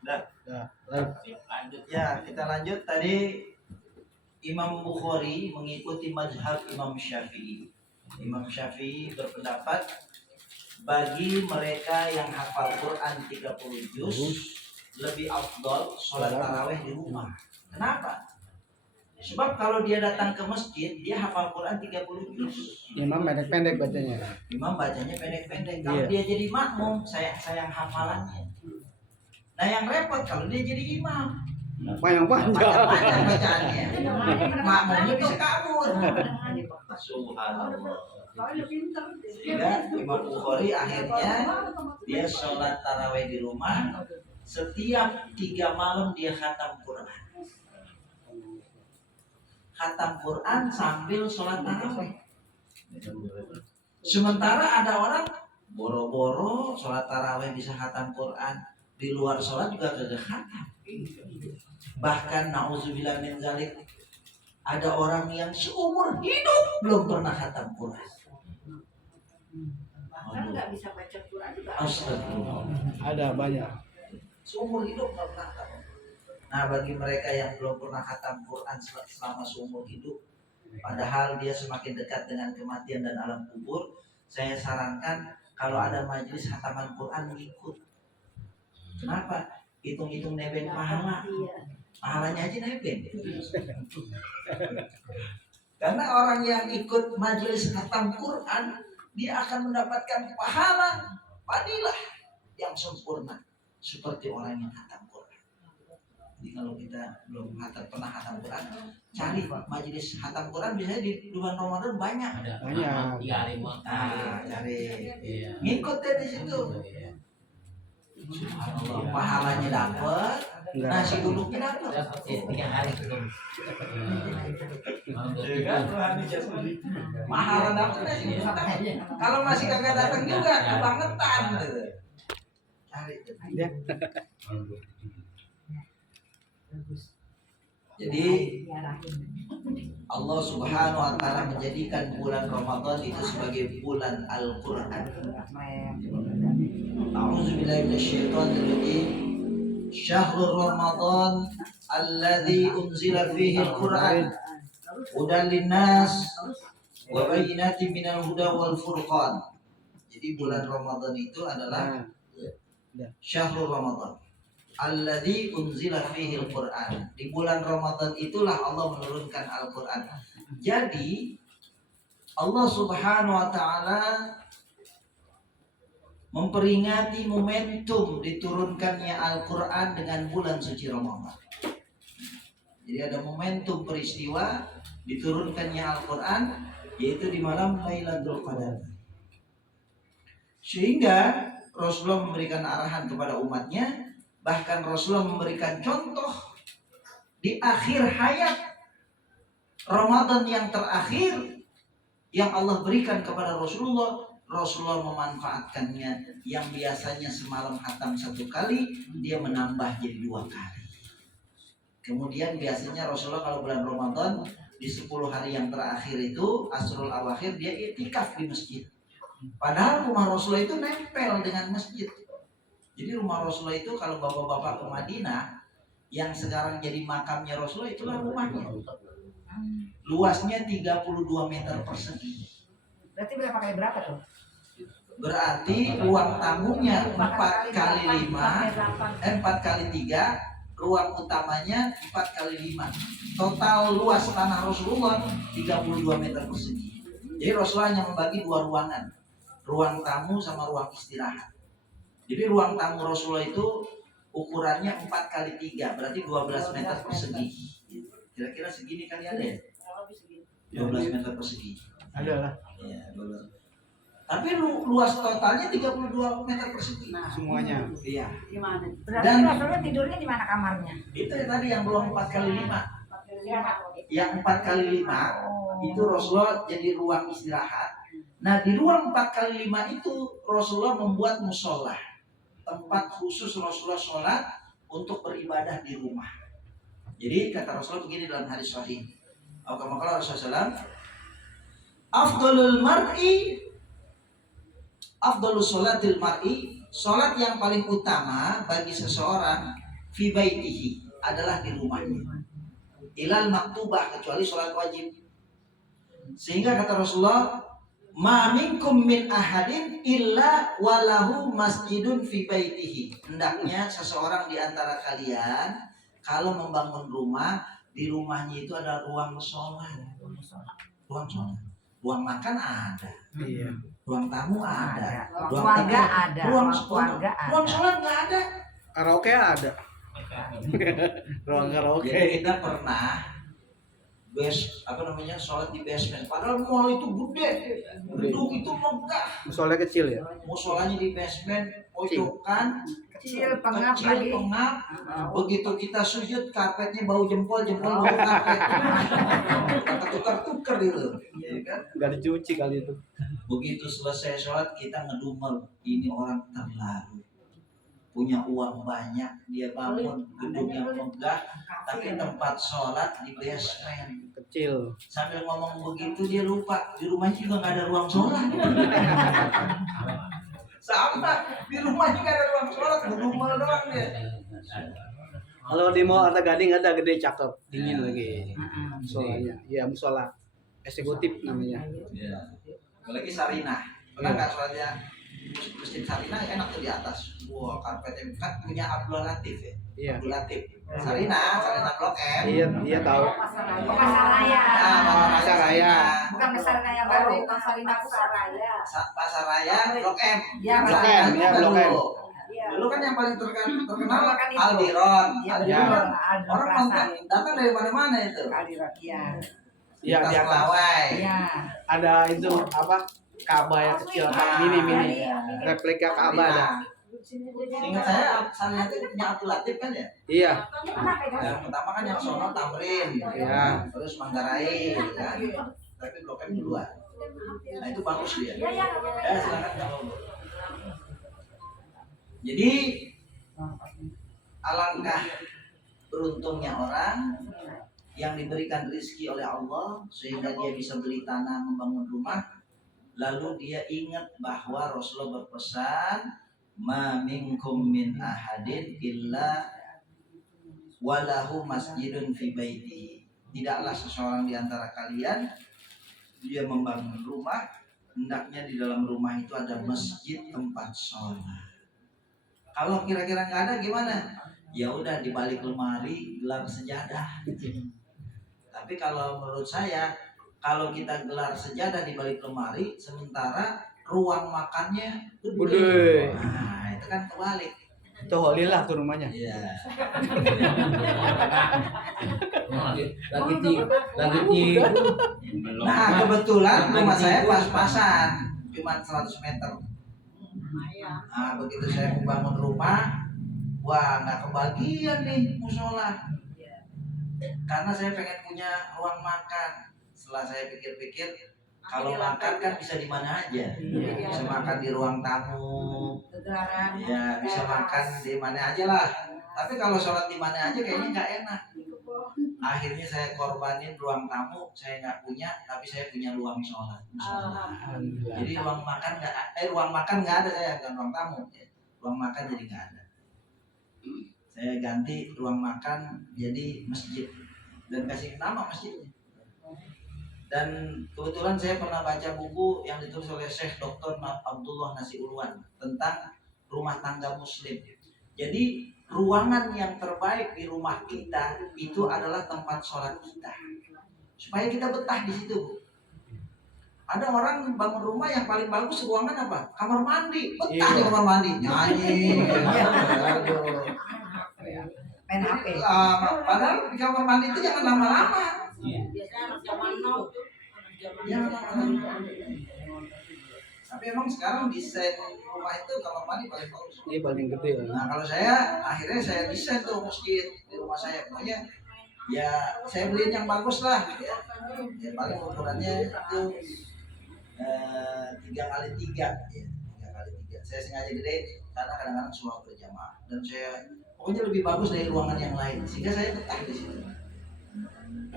Dah. Lanjut ya, kita lanjut tadi. Imam Bukhari mengikuti mazhab Imam Syafi'i. Imam Syafi'i berpendapat bagi mereka yang hafal Quran 30 juz lebih afdol sholat tarawih di rumah. Kenapa? Sebab kalau dia datang ke masjid, dia hafal Quran 30 juz. Imam pendek-pendek bacanya. Imam bacanya pendek-pendek. Kalau dia jadi makmum, sayang hafalannya. Nah yang repot kalau dia jadi imam. Panjang-panjang bacaannya. Makmumnya bisa kabur. Subhanallah. Sehingga Imam Bukhari akhirnya dia sholat tarawih di rumah. Setiap 3 malam dia khatam Quran. Khatam Quran sambil sholat tarawih. Sementara ada orang boro-boro sholat tarawih bisa khatam Quran, di luar sholat juga kagak khatam. Bahkan na'udzubillah min zalik, ada orang yang seumur hidup belum pernah khatam Quran. Bahkan nggak bisa baca Quran juga. Astagfirullah. ada banyak. Seumur hidup nggak pernah khatam. Nah bagi mereka yang belum pernah khatam Quran selama seumur hidup, padahal dia semakin dekat dengan kematian dan alam kubur, saya sarankan kalau ada majelis khataman Quran ikut. Kenapa? Hitung-hitung nebeng pahala. Pahalanya aja nebeng. Karena orang yang ikut majelis khatam Quran, dia akan mendapatkan pahala fadilah yang sempurna seperti orang yang khatam Quran. Jadi kalau kita belum pernah khatam Quran, cari majelis khatam Quran, biasanya di bulan Ramadan banyak. Banyak. Nah, cari ngikut deh di situ. Subhanallah, pahalanya dapat, nasi uduknya dapat. 3 hari belum. Pahala dapat nasi uduk. Kalau masih kagak datang juga kebangetan. Cari. Jadi Allah Subhanahu wa taala menjadikan bulan Ramadan itu sebagai bulan Al-Qur'an. A'udzubillahi minasyaitonir rajim. Syahrul Ramadan alladzi unzila fihi al-Qur'an hudan linnas wa bayyinatin minal huda wal furqan. Jadi bulan Ramadan itu adalah Syahrul Ramadan alladzi unzila fihi al-Qur'an. Di bulan Ramadan itulah Allah menurunkan Al-Qur'an. Jadi Allah Subhanahu wa taala memperingati momentum diturunkannya Al-Qur'an dengan bulan suci Ramadan. Jadi ada momentum peristiwa diturunkannya Al-Qur'an, yaitu di malam Lailatul Qadar. Sehingga Rasulullah memberikan arahan kepada umatnya. Bahkan Rasulullah memberikan contoh di akhir hayat Ramadan yang terakhir yang Allah berikan kepada Rasulullah. Rasulullah memanfaatkannya, yang biasanya semalam khatam 1 kali, dia menambah jadi 2 kali. Kemudian biasanya Rasulullah kalau bulan Ramadan di 10 hari yang terakhir itu Asrul Awakhir, dia iktikaf di masjid. Padahal rumah Rasulullah itu nempel dengan masjid. Jadi rumah Rasulullah itu kalau bapak-bapak ke Madinah yang sekarang jadi makamnya Rasulullah, itulah rumahnya. Luasnya 32 meter persegi. Berarti berapa kali berapa tuh? Berarti ruang tamunya 4 kali 5, 4 kali 3, ruang utamanya 4 kali 5. Total luas tanah Rasulullah 32 meter persegi. Jadi Rasulullah hanya membagi 2 ruangan, ruang tamu sama ruang istirahat. Jadi ruang tamu Rasulullah itu ukurannya 4 kali 3, berarti 12 meter persegi. Kira-kira segini kali ada ya? 12 meter persegi. Ada lah. Ya, 12. Tapi luas totalnya 32 meter persegi. Nah, Semuanya. Iya. Gimana? Berarti Dan Rasulullah tidurnya di mana kamarnya? itu ya tadi yang ruang 4 kali 5. Yang 4 kali 5 itu Rasulullah jadi ruang istirahat. Nah, di ruang 4 kali 5 itu Rasulullah membuat musola, tempat khusus Rasulullah sholat untuk beribadah di rumah. Jadi kata Rasulullah begini dalam hadis sahih. Kama Rasulullah, afdalul mar'i, afdalus sholatil mar'i, sholat yang paling utama bagi seseorang fi baitihi, adalah di rumahnya. Ilal maktubah, kecuali sholat wajib. Sehingga kata Rasulullah, ma minkum min ahadin illa walahu masjidun fi baitihi. Hendaknya seseorang di antara kalian kalau membangun rumah, di rumahnya itu ada ruang sholat. Ruang sholat. Ruang makan ada. Iya. Ruang tamu ada. Ruang Ruang keluarga tamu- ada. Ruang Keluarga ada. Ruang sholat nggak ada. Karaoke ada. Ruang karaoke. Jadi kita pernah sholat di basement. Padahal mall itu gede, gedung itu megah. Musola kecil ya. Musolanya di basement, pojokan, Kecil, pengap kecil, lagi. pengap. Begitu kita sujud, karpetnya bau jempol bau karpet. Kita tukar-tukar gitu, ya kan? Gak dicuci kali itu. Begitu selesai sholat kita ngedumel, ini orang terlalu punya uang banyak, dia bangun gedung yang megah, tapi tempat sholat di basement. Kecil. Sambil ngomong begitu dia lupa di rumahnya juga nggak ada ruang sholat. Sama di rumahnya nggak ada ruang sholat, ngedumel doang dia. Kalau di mall Arta Gading ada gede cakep, dingin lagi. Musolanya. Iya, musola eksekutif namanya. Ya. Apalagi Sarinah. Pernah nggak sholatnya Masjid Sarinah enak tuh di atas. Wah, karpetnya kan punya Abdul Latif ya. Iya. Abdul Latif. Sarinah Blok M. Iya, dia tahu. Pasar Raya. Pasar Raya. Bukan Pasar Raya baru, Pasar Raya. Pasar Raya Blok M. Ya, Blok M, ya, Blok M. Dulu kan yang paling terkenal Kan itu. Aldiron. Iya, Aldiron kan Aldiron orang Plaza. datang dari mana-mana itu. Aldiron, iya. Iya, di atas. Kelawai. Iya. Ada itu apa? Ka'bah yang kecil, mini. Replika Ka'bah ada. Ingat saya Sarinah itu punya Abdul Latif kan ya? Iya. Yang pertama kan yang sono Tamrin, Iya. terus Manggarai, ya. Tapi Blok M duluan. Nah itu bagus dia. Silakan kalau. Jadi alangkah beruntungnya orang yang diberikan rezeki oleh Allah sehingga dia bisa beli tanah, membangun rumah, lalu dia ingat bahwa Rasulullah berpesan, ma minkum min ahadin illa walahu masjidun fi baiti. Tidaklah seseorang di antara kalian dia membangun rumah, hendaknya di dalam rumah itu ada masjid tempat sholat. Kalau kira-kira nggak ada gimana? Ya udah di balik lemari gelar sejadah. Tapi kalau menurut saya, kalau kita gelar sejadah di balik lemari, sementara ruang makannya Gede. Nah, itu kan kebalik. Itu holilah tuh rumahnya. Iya. lagi Nah, kebetulan rumah saya pas-pasan, cuma 100 meter. Nah, begitu saya membangun rumah, wah nggak kebagian nih musola. Karena saya pengen punya ruang makan. Setelah saya pikir-pikir, kalau makan kan bisa di mana aja. Bisa makan di ruang tamu, ya bisa makan di mana aja lah. Tapi kalau sholat di mana aja kayaknya nggak enak. Akhirnya saya korbanin ruang tamu, saya nggak punya, tapi saya punya ruang sholat. Jadi ruang makan nggak ada, saya bukan ruang tamu. Ruang makan jadi nggak ada. Saya ganti ruang makan jadi masjid dan kasih nama masjidnya. Dan kebetulan saya pernah baca buku yang ditulis oleh Syekh Dr. Abdullah Nasiulwan tentang rumah tangga muslim. Jadi ruangan yang terbaik di rumah kita itu adalah tempat sholat kita, supaya kita betah di situ. Ada orang bangun rumah yang paling bagus ruangan apa? Kamar mandi, betah di kamar mandi, nyanyi. Main HP. Padahal di kamar mandi itu jangan lama-lama. Biasanya anak zaman now tuh. Jangan lama-lama. Tapi emang sekarang desain rumah itu kamar mandi paling bagus. Ini paling gede kan. Nah kalau saya akhirnya saya desain tuh masjid di rumah saya, pokoknya ya saya beliin yang bagus lah ya, paling ukurannya itu 3x3 ya, 3x3. Saya sengaja gede karena kadang-kadang sholat berjamaah dan saya pokoknya lebih bagus dari ruangan yang lain sehingga saya betah di situ.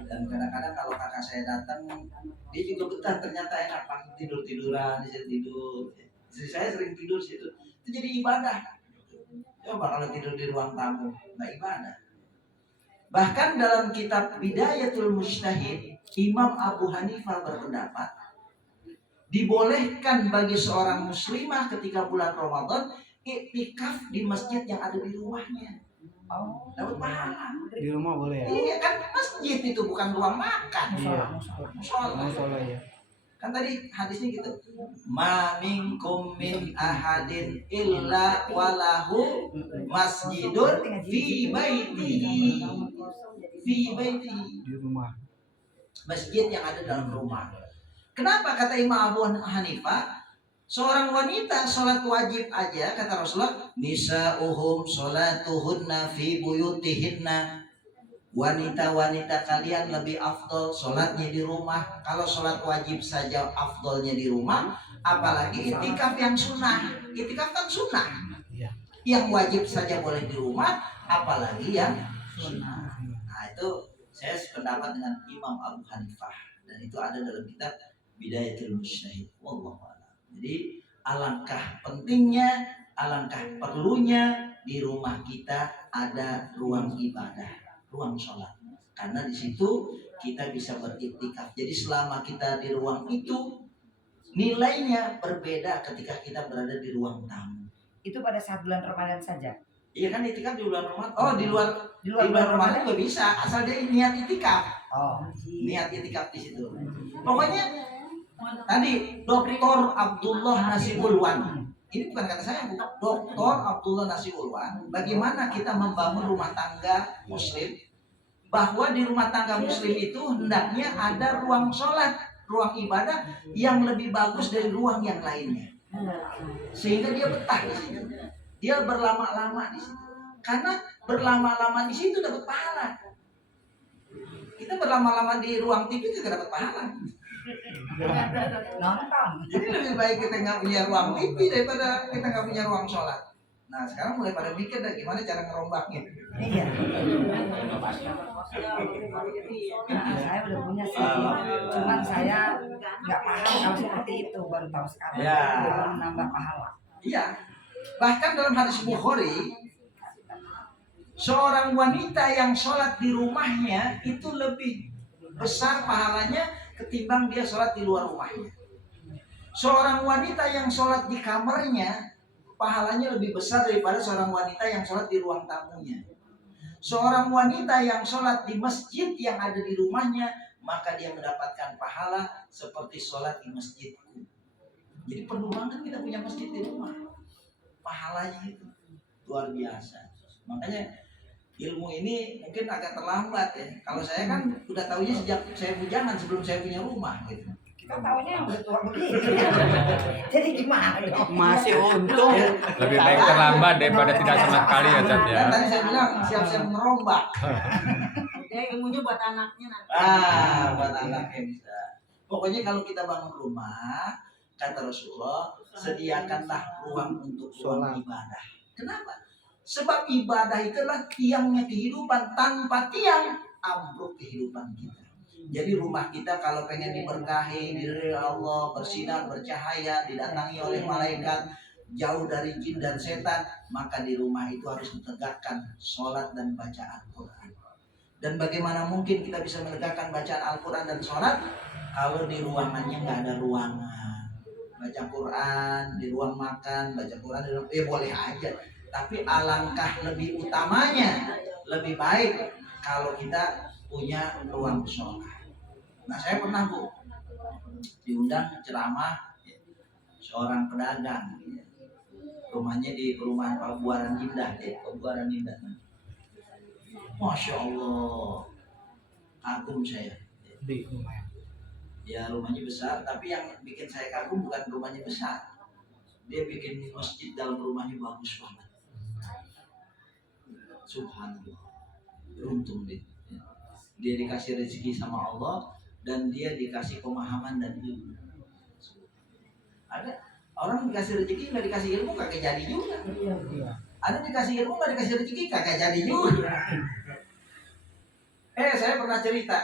Dan kadang-kadang kalau kakak saya datang dia juga betah, ternyata enak, tidur-tiduran di situ tidur. Istri saya sering tidur di situ. Itu jadi ibadah. Coba kalau tidur di ruang tamu, nggak ibadah. Bahkan dalam kitab Bidayatul Mujtahid, Imam Abu Hanifah berpendapat dibolehkan bagi seorang muslimah ketika bulan Ramadan iktikaf di masjid yang ada di rumahnya. Dapat pahala. Di rumah boleh ya? Iya kan masjid itu bukan ruang makan. Iya. Musola. Musola ya. Kan tadi hadisnya gitu. Ma minkum min ahadin illa walahu masjidun fi baitihi. Fi baitihi. Di rumah. Masjid yang ada dalam rumah. Kenapa kata Imam Abu Hanifah? Seorang wanita sholat wajib aja kata Rasulullah, nisa'uhum sholatuhunna fi buyutihinna. Wanita-wanita kalian lebih afdol sholatnya di rumah. Kalau sholat wajib saja afdolnya di rumah, apalagi itikaf yang sunnah. Itikaf kan sunnah. Iya. Yang wajib saja boleh di rumah, apalagi yang sunnah. Nah itu saya sependapat dengan Imam Abu Hanifah, dan itu ada dalam kitab Bidayatul Mujtahid. Wallahu a'lam. Jadi alangkah pentingnya, alangkah perlunya di rumah kita ada ruang ibadah, ruang sholat, karena di situ kita bisa beriktikaf. Jadi selama kita di ruang itu, nilainya berbeda ketika kita berada di ruang tamu. Itu pada saat bulan Ramadan saja. Iya kan itikaf di bulan Ramadan. Oh di luar Di bulan Ramadan juga bisa, asal dia niat itikaf. Oh. Niat itikaf di situ. Pokoknya tadi Dr. Abdullah Nasibulwan. Ini bukan kata saya, bukan. Dr. Abdullah Nasibulwan. Bagaimana kita membangun rumah tangga muslim, bahwa di rumah tangga muslim itu hendaknya ada ruang sholat, ruang ibadah yang lebih bagus dari ruang yang lainnya, sehingga dia betah di situ, dia berlama-lama di situ. Karena berlama-lama di situ dapat pahala. Kita berlama-lama di ruang TV juga dapat pahala. Nonton. Jadi lebih baik kita nggak punya ruang TV daripada kita nggak punya ruang sholat. Nah sekarang mulai pada mikir dah gimana cara ngerombaknya. Iya. Saya udah punya sih. Cuman saya nggak paham kalau seperti itu, baru tahu sekarang. Ya. Belum nambah pahala. Iya. Bahkan dalam hadis Bukhari, seorang wanita yang sholat di rumahnya itu lebih besar pahalanya ketimbang dia sholat di luar rumahnya. Seorang wanita yang sholat di kamarnya, pahalanya lebih besar daripada seorang wanita yang sholat di ruang tamunya. Seorang wanita yang sholat di masjid yang ada di rumahnya, maka dia mendapatkan pahala seperti sholat di masjidku. Jadi perlu banget kita punya masjid di rumah. Pahalanya itu luar biasa. Makanya ilmu ini mungkin agak terlambat ya. Kalau saya kan udah tahunya sejak saya bujangan, sebelum saya punya rumah gitu. Kita tahunya yang bertua begini. Jadi gimana dong? Masih untung. Lebih baik terlambat daripada tidak sama sekali ya Cat ya. Dan tadi saya bilang siap-siap merombak. Dia ilmunya buat anaknya nanti. Buat anaknya bisa. Pokoknya kalau kita bangun rumah, kata Rasulullah, sediakanlah ruang untuk ruang ibadah. Kenapa? Sebab ibadah itulah tiangnya kehidupan. Tanpa tiang, ambruk kehidupan kita. Jadi rumah kita kalau pengen diberkahi, diri Allah, bersinar, bercahaya, didatangi oleh malaikat, jauh dari jin dan setan, maka di rumah itu harus ditegakkan sholat dan bacaan Al-Quran. Dan bagaimana mungkin kita bisa menegakkan bacaan Al-Quran dan sholat kalau di ruangannya nggak ada ruangan? Baca Quran di ruang makan, baca Quran di ruang, boleh aja. Tapi alangkah lebih utamanya, lebih baik kalau kita punya ruang sholat. Nah saya pernah Bu diundang ceramah seorang pedagang, rumahnya di perumahan Pabuaran Indah, Pabuaran Indah. Masya Allah, kagum saya. Di rumah. Ya rumahnya besar, tapi yang bikin saya kagum bukan rumahnya besar. Dia bikin masjid dalam rumahnya bagus banget. Subhanallah, beruntung dia. Dia dikasih rezeki sama Allah dan dia dikasih pemahaman dan ilmu. Ada orang dikasih rezeki nggak dikasih ilmu kagak jadi juga. Ada dikasih ilmu nggak dikasih rezeki kagak jadi juga. Saya pernah cerita.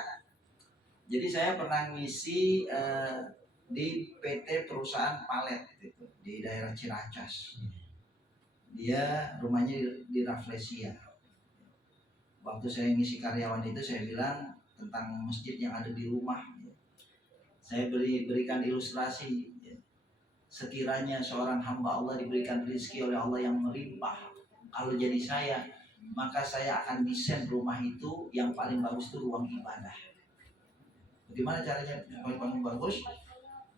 Jadi saya pernah ngisi di PT perusahaan palet gitu, di daerah Ciracas. Dia rumahnya di Rafflesia. Waktu saya ngisi karyawan itu saya bilang tentang masjid yang ada di rumah. Saya berikan ilustrasi. Sekiranya seorang hamba Allah diberikan rezeki oleh Allah yang melimpah, kalau jadi saya, maka saya akan desain rumah itu yang paling bagus itu ruang ibadah. Bagaimana caranya supaya paling bagus?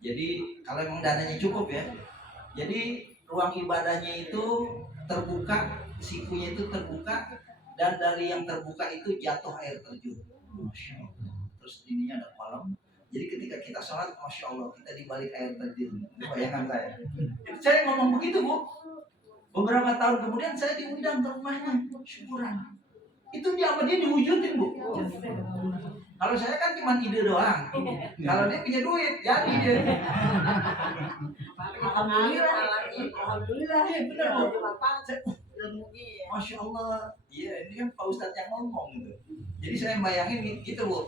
Jadi kalau emang dananya cukup ya, jadi ruang ibadahnya itu terbuka, sikunya itu terbuka, dan dari yang terbuka itu jatuh air terjun. Masya Allah. Terus ininya ada kolam. Jadi ketika kita sholat, Masya Allah, kita di balik air terjun. Itu bayangan saya. Saya ngomong begitu, Bu. Beberapa tahun kemudian saya diundang ke rumahnya, syukuran. Itu dia sama dia diwujudin, Bu. Kalau saya kan cuma ide doang. Kalau dia punya duit, jadi dia. Alhamdulillah. Alhamdulillah. Benar, Bu. Bapak ilmunya ya. Masya Allah, iya ini kan Pak Ustadz yang ngomong gitu. Jadi saya bayangin gitu, Bu.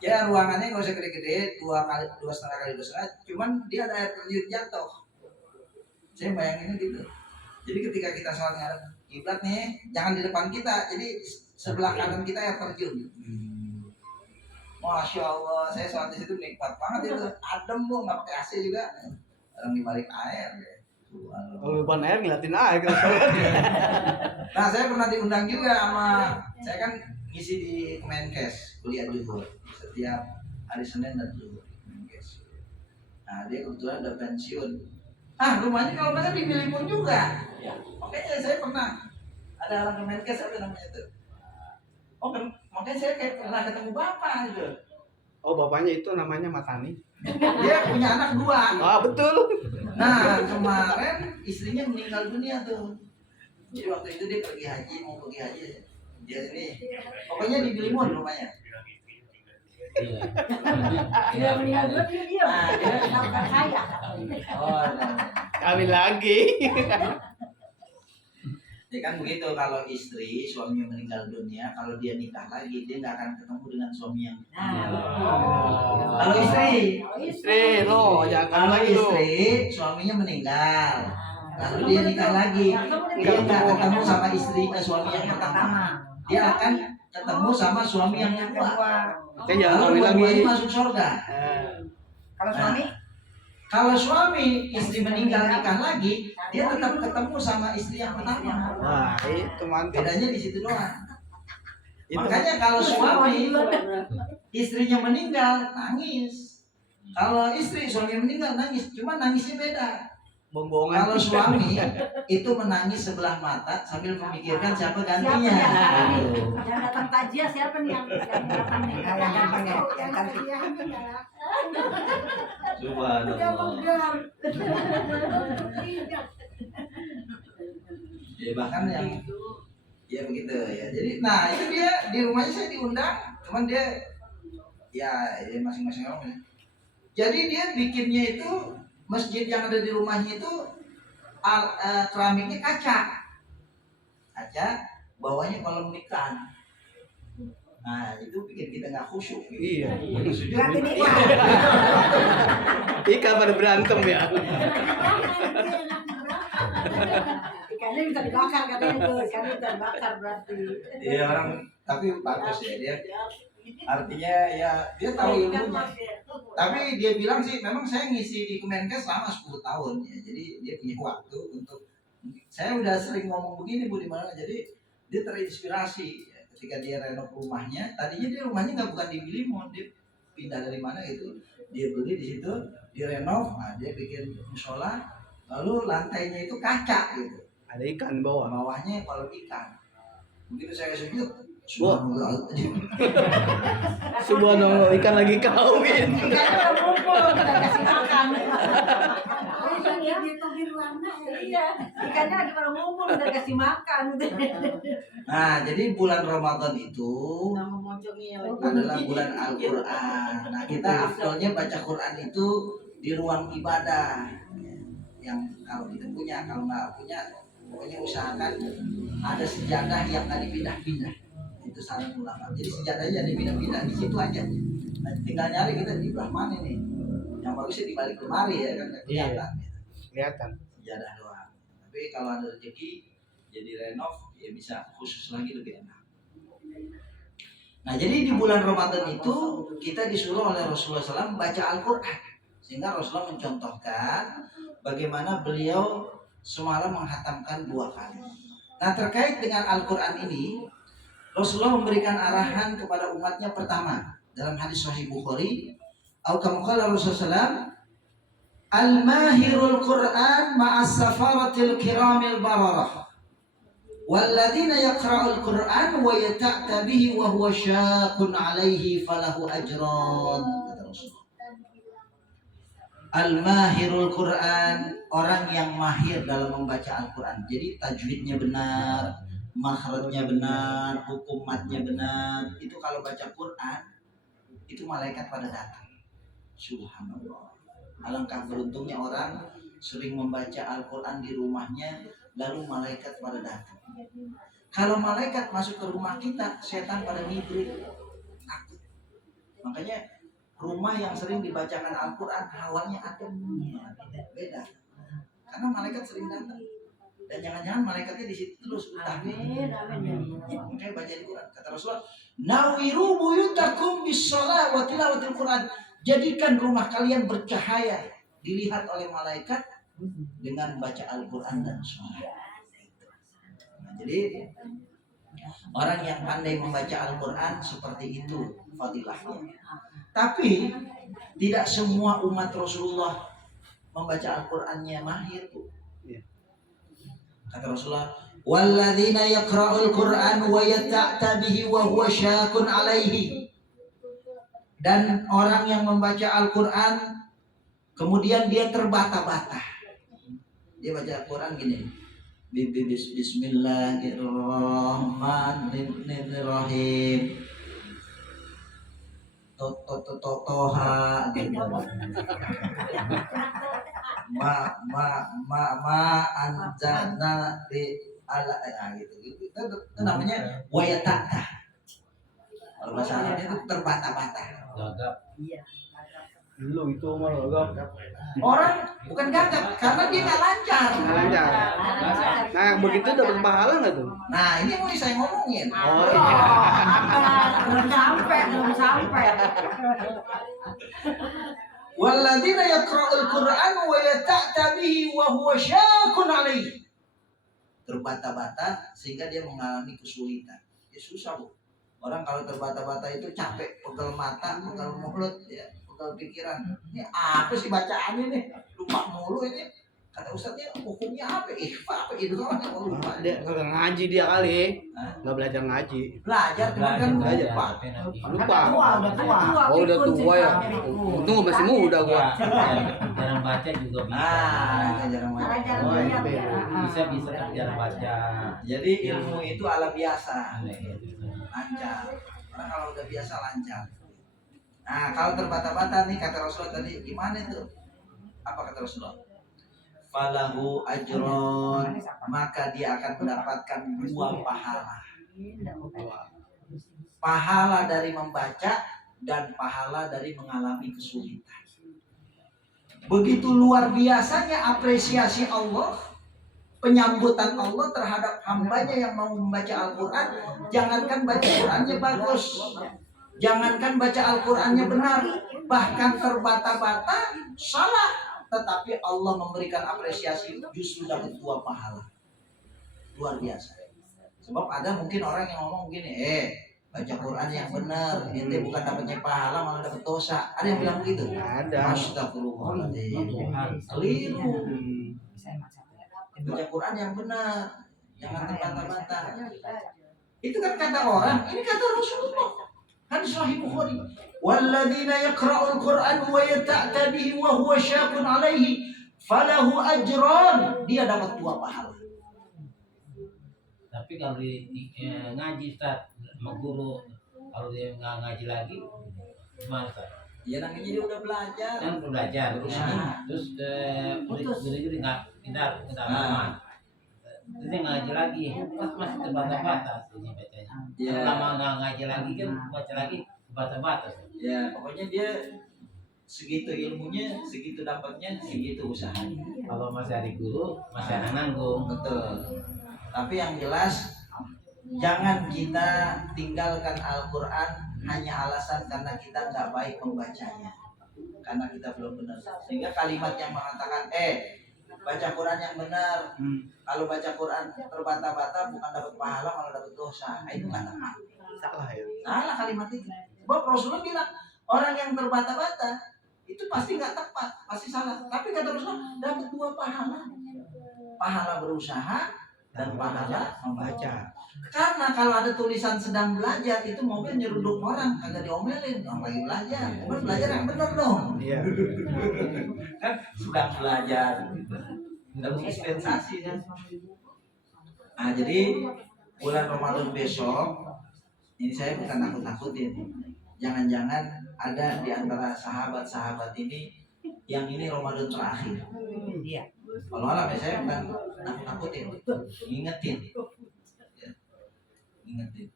Ya ruangannya nggak usah gede-gede, 2,5 kali 2,5, cuman dia ada air terjun jatuh. Saya bayanginnya gitu. Jadi ketika kita sholat ngadep kiblat nih, jangan di depan kita, jadi sebelah kanan kita air terjun. Masya Allah, saya sholat di situ nikmat banget itu, adem, Bu, nggak pakai AC juga. Orang di balik air. Kalau depan air ngeliatin air kan. Nah, saya pernah diundang juga sama, saya kan ngisi di Kemenkes, kuliah Juhur setiap hari Senin dan Juhur Kemenkes. Nah, dia kebetulan udah pensiun. Rumahnya kalau nggak salah di Bilimun juga. Ya, makanya saya pernah ada orang Kemenkes apa namanya itu. Oh, makanya saya kayak pernah ketemu bapak gitu. Oh, bapaknya itu namanya Matani. Dia punya anak 2. Betul. Nah, kemarin istrinya meninggal dunia tuh. Jadi waktu itu dia pergi haji, mau pergi haji. Dia sini, pokoknya di Bilimun rumahnya. Dia meninggal dulu dia. Nah, dia Bukan saya. oh, nah. Kawin lagi. Ya kan begitu, kalau istri suaminya meninggal dunia, kalau dia nikah lagi dia nggak akan ketemu dengan suami yang kalau istri Istri lo, jangan kalau lagi lo. istri suaminya meninggal lalu dia nikah lagi, dia nggak ketemu sama suami yang pertama, dia akan ketemu sama suami yang kedua. Kan jangan Lalu kawin lagi. dua-duanya masuk surga. Kalau suami Kalau suami istri meninggal nikah lagi, dia tetap ketemu sama istri yang pertama. Nah, itu mantap. Bedanya di situ doang. Itu Makanya kalau suami istrinya meninggal nangis. Kalau suami meninggal nangis, cuma nangisnya beda. bohongan. Kalau suami itu menangis sebelah mata sambil memikirkan siapa gantinya. Yang datang tajia siapa nih yang datang nih? yang gantengnya, yang cantik. Subhanallah. Ya bahkan yang ya begitu ya. Jadi nah itu dia di rumahnya saya diundang, cuman dia ya masing-masing orang ya. Jadi dia bikinnya itu masjid yang ada di rumahnya itu keramiknya kaca, bawahnya kolam ikan. Nah itu bikin kita nggak khusyuk. Gitu. Iya. Ngeliatin ikan. Ikan pada berantem ya. Ikannya bisa dibakar katanya tuh, ikannya bisa dibakar berarti. Iya orang tapi bagus ya dia. Artinya ya dia tahu ilmunya. Tapi dia bilang sih memang saya ngisi di Kemenkes selama 10 tahun ya. Jadi dia punya waktu untuk saya udah sering ngomong begini Bu di mana jadi dia terinspirasi ya, ketika dia renov rumahnya. Tadinya dia rumahnya nggak bukan di Bilimun, dia pindah dari mana gitu. Dia beli di situ, direnov, nah dia bikin musola, lalu lantainya itu kaca gitu. Ada ikan di bawah. Bawahnya kalau ikan. Begitu saya sujud, Subhanallah, ikan lagi kawin. Ikannya udah ngumpul, udah kasih makan. Iya, ikannya lagi pada ngumpul, udah kasih makan. Nah, jadi bulan Ramadan itu Nama mojongnya adalah bulan Al-Quran. Nah, kita afdolnya baca Quran itu di ruang ibadah. Yang kalau kita punya, kalau nggak punya, pokoknya usahakan ada sejadah yang nggak dipindah-pindah. Itu saran ulama. Jadi sejadahnya dipindah-pindah di situ aja. Nah, tinggal nyari kita di belah mana nih. Yang bagusnya di balik lemari ya kan nggak kelihatan. Kelihatan. Sejadah doang. Tapi kalau ada rezeki jadi renov ya bisa khusus lagi lebih enak. Nah jadi di bulan Ramadan itu kita disuruh oleh Rasulullah SAW baca Al-Quran. Sehingga Rasulullah mencontohkan bagaimana beliau semalam menghatamkan 2 kali. Nah terkait dengan Al-Quran ini, Rasulullah memberikan arahan kepada umatnya pertama dalam hadis Sahih Bukhari, atau kama qala Rasulullah, al-mahirul Quran ma'as safaratil kiramil bararah, walladzina yaqra'ul Quran wa yata'ta bihi wa huwa syaqun 'alaihi falahu ajran. Kata Rasulullah. Al-mahirul Quran, orang yang mahir dalam membaca Al-Quran. Jadi tajwidnya benar, makhrajnya benar, hukumatnya benar. Itu kalau baca Quran, itu malaikat pada datang. Subhanallah. Alangkah beruntungnya orang sering membaca Al-Quran di rumahnya, lalu malaikat pada datang. Kalau malaikat masuk ke rumah kita, setan pada ngibrit, takut. Makanya rumah yang sering dibacakan Al-Quran hawanya adem, beda. Karena malaikat sering datang. Dan jangan-jangan malaikatnya di situ terus Amin, amin. Makanya baca di Quran. Kata Rasulullah, nawiru buyutakum bis-shalah wa tilawatil Quran. Jadikan rumah kalian bercahaya, dilihat oleh malaikat dengan baca Al-Quran dan sholat. Nah, jadi orang yang pandai membaca Al-Quran seperti itu fadilahnya. Tapi tidak semua umat Rasulullah membaca Al-Qur'annya mahir, Bu. Kata Rasulullah, walladzina yaqra'ul Qur'an wa yata'ta bihi wa huwa syaqun 'alaihi. Dan orang yang membaca Al-Qur'an kemudian dia terbata-bata. Dia baca Al-Qur'an gini. Bismillahirrahmanirrahim. Toha gitu. Anjana di ala gitu. Itu namanya wayatata. Kalau bahasa Arabnya itu terbata-bata. Iya. Lu itu malah gagap. Orang bukan gagap karena dia nggak lancar. Nggak lancar. Nah, begitu dapat pahala nggak tuh? Nah ini yang mau saya ngomongin. Oh iya. Belum sampai. Walladzina yaqra'ul Qur'an wa yata'ta bihi wa huwa syaqun 'alaihi. Terbata-bata sehingga dia mengalami kesulitan. Ya susah, Bu. Orang kalau terbata-bata itu capek, pegel mata, pegel mulut, ya, pegel pikiran. Ini apa sih bacaannya nih? Lupa mulu ini. Kata ustadznya hukumnya apa? Ikhfa apa itu kan lupa. Dia kagak ngaji dia kali. Hah? Nggak belajar ngaji. Belajar cuman kan Belajar, lupa. Lupa. Udah tua. Oh, udah tua ya. Untung masih muda gua. Jarang baca juga bisa. Ah, jarang baca. Jarang Oh, lihat iya. ya. Bisa tapi jarang baca. Jadi ilmu itu ala biasa, Aneh. lancar. Orang kalau udah biasa lancar. Nah, kalau terbata-bata nih kata Rasulullah tadi, gimana itu? Apa kata Rasulullah? Falahu ajron, maka dia akan mendapatkan 2 pahala. Pahala dari membaca dan pahala dari mengalami kesulitan. Begitu luar biasanya apresiasi Allah, penyambutan Allah terhadap hambanya yang mau membaca Al-Quran. Jangankan baca Qurannya bagus, jangankan baca Al-Qurannya benar, bahkan terbata-bata salah, tetapi Allah memberikan apresiasi, justru dapat 2 pahala. Luar biasa. Sebab ada mungkin orang yang ngomong gini, baca Quran yang benar, ente bukan dapatnya pahala malah dapat dosa. Ada yang bilang begitu? Ada. Astagfirullahaladzim. Keliru. Baca Quran yang benar, jangan terbata-bata. Itu kan kata orang, ini kata Rasulullah. Kan Sahih Bukhari. Walladzina yaqra'ul Qur'an wa yata'ta bihi wa huwa syaqun 'alaihi falahu ajran. Dia dapat 2 pahala. Tapi kalau ngaji Ustaz sama guru, kalau dia nggak ngaji lagi gimana Ustaz? Ya namanya dia udah belajar. Kan udah belajar Nah. terus guru nggak pintar lama. Terus dia ngaji lagi, masih terbata-bata ini bacanya. Ya. Lama nggak ngaji lagi kan baca lagi terbata-bata. Ya, pokoknya dia segitu ilmunya, segitu dapatnya, segitu usahanya. Kalau masih adik guru, masih anak nanggung. Betul. Tapi yang jelas jangan kita tinggalkan Al-Quran hanya alasan karena kita nggak baik membacanya, karena kita belum benar. Sehingga kalimat yang mengatakan baca Quran yang benar, kalau baca Quran terbata-bata bukan dapat pahala malah dapat dosa, itu nggak tepat. Salah ya. Salah kalimat itu. Sebab Rasulullah bilang orang yang terbata-bata itu pasti nggak tepat, pasti salah. Tapi kata Rasulullah dapat 2 pahala, pahala berusaha dan pahala membaca. Karena kalau ada tulisan sedang belajar itu mobil nyeruduk orang, kagak diomelin, orang lagi belajar. Mobil belajar yang benar dong. Iya. Kan sedang belajar. Dapat dispensasi kan. Nah, jadi bulan Ramadan besok ini saya bukan nakut-nakutin. Jangan-jangan ada di antara sahabat-sahabat ini yang ini Ramadan terakhir. Iya. Kalau alam saya bukan nakut-nakutin, ingetin. Ingetin.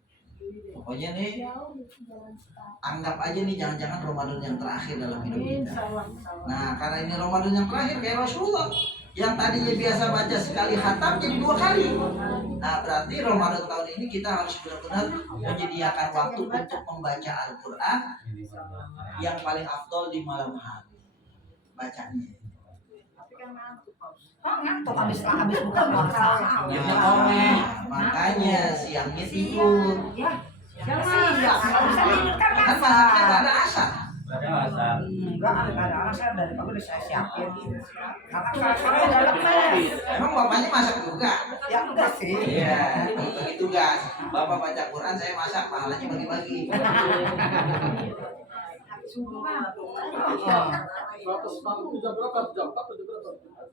Pokoknya nih anggap aja nih jangan-jangan Ramadan yang terakhir dalam hidup kita. Nah, karena ini Ramadan yang terakhir kayak Rasulullah yang tadinya biasa baca sekali khatam jadi 2 kali. Nah, berarti Ramadan tahun ini kita harus benar-benar menyediakan waktu untuk membaca Al-Quran yang paling afdol di malam hari bacanya. Ngantuk habis buka puasa. Makanya siangnya tidur. Ya. Jangan bisa tidur kan Kan masaknya nggak ada asar. Ada asal. Enggak ada alasan dari pagi udah saya siapin. Karena sore udah lemes. Emang bapaknya masak juga? Ya enggak sih. Iya, bagi tugas. Bapak baca Quran, saya masak, pahalanya bagi-bagi.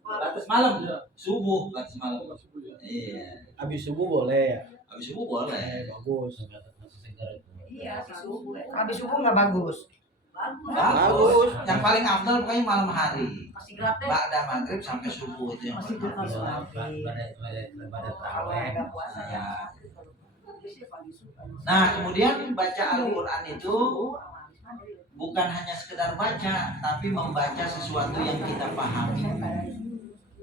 Batas malam, subuh, batas malam. Iya, Habis subuh boleh ya. habis subuh boleh. Bagus. Iya, habis subuh enggak bagus. Bagus. Yang paling afdal pokoknya malam hari. Masih gratis. Ba'da maghrib sampai subuh itu yang paling afdal. Pada taraweh. Nah, kemudian baca Al-Quran itu bukan hanya sekedar baca, tapi membaca sesuatu yang kita pahami,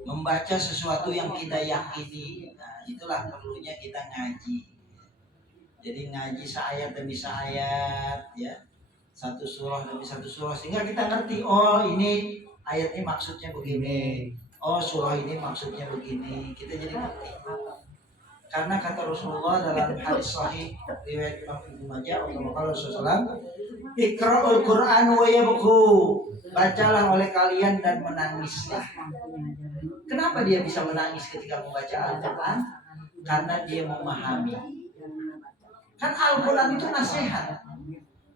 membaca sesuatu yang kita yakini. Nah, itulah perlunya kita ngaji. Jadi ngaji seayat demi seayat, ya, satu surah demi satu surah, sehingga kita ngerti, oh ini ayat ini maksudnya begini, oh surah ini maksudnya begini. Kita jadi ngerti. Karena kata Rasulullah dalam hadis sahih riwayat Imam Ibnu Majah, kalau Rasulullah, Iqra'ul Qur'an wa yabku. Bacalah oleh kalian dan menangislah. Kenapa dia bisa menangis ketika membaca Al-Quran? Karena dia memahami. Kan Al-Quran itu nasihat.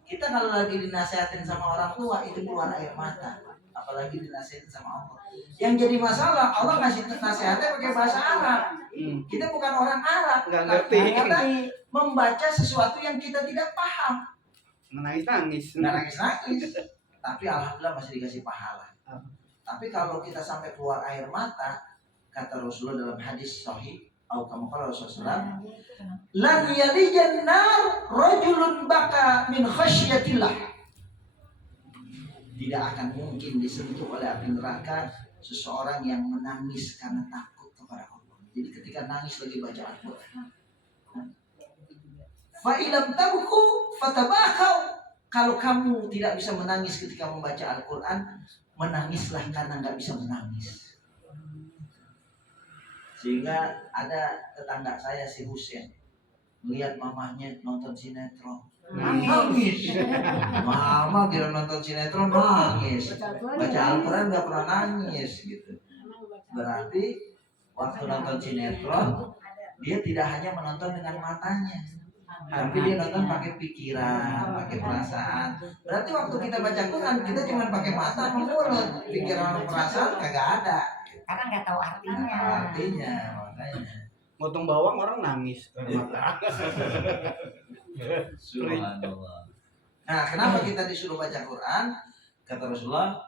Kita kalau lagi dinasehatin sama orang tua itu keluar air mata, apalagi dinasihatin sama Allah. Yang jadi masalah, Allah ngasih nasihatnya pakai bahasa Arab. Kita bukan orang Arab, Nggak ngerti. kita membaca sesuatu yang kita tidak paham. Nangis. Nggak nangis-nangis, tapi alhamdulillah masih dikasih pahala. Tapi kalau kita sampai keluar air mata, kata Rasulullah dalam hadis sahih, atau kamu kalau Rasulullah, lan yalijan nar rajulun baka min khasyatillah. Tidak akan mungkin disentuh oleh api neraka seseorang yang menangis karena takut kepada Allah. Jadi ketika nangis lagi baca Al-Quran, fa ilam tabku fatabakau. Kalau kamu tidak bisa menangis ketika membaca Al-Quran, menangislah karena nggak bisa menangis. Sehingga ada tetangga saya si Husen melihat mamahnya nonton sinetron, nangis. Mama kira nonton sinetron nangis, baca Al-Quran nggak pernah nangis gitu. Berarti waktu nonton sinetron dia tidak hanya menonton dengan matanya, tapi dia nonton pakai pikiran, pakai perasaan. Berarti waktu kita baca Quran kita cuma pakai mata sama mulut, pikiran sama perasaan kagak ada. Karena nggak tahu artinya. Artinya makanya. Motong bawang orang nangis karena mata. Subhanallah. Nah, kenapa kita disuruh baca Quran? Kata Rasulullah,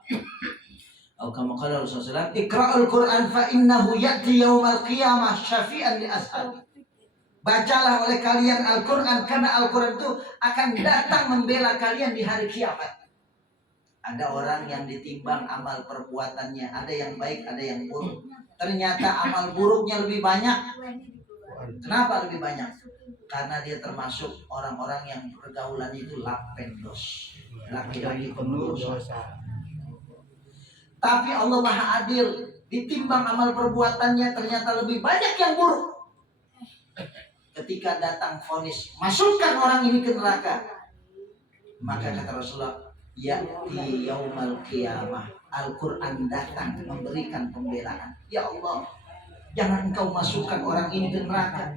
atau kama qala Rasulullah, "Iqra'ul Qur'an fa innahu ya'ti yaumal qiyamah syafi'an li ashabi." Bacalah oleh kalian Al-Quran karena Al-Quran itu akan datang membela kalian di hari kiamat. Ada orang yang ditimbang amal perbuatannya, ada yang baik, ada yang buruk. Ternyata amal buruknya lebih banyak. Kenapa lebih banyak? Karena dia termasuk orang-orang yang pergaulannya itu lapendos, laki-laki penuh dosa. Tapi Allah Maha Adil, ditimbang amal perbuatannya ternyata lebih banyak yang buruk. Ketika datang vonis, masukkan orang ini ke neraka. Maka kata Rasulullah, ya'ti yaumal qiyamah, Al-Quran datang memberikan pembelaan. Ya Allah, jangan engkau masukkan orang ini ke neraka.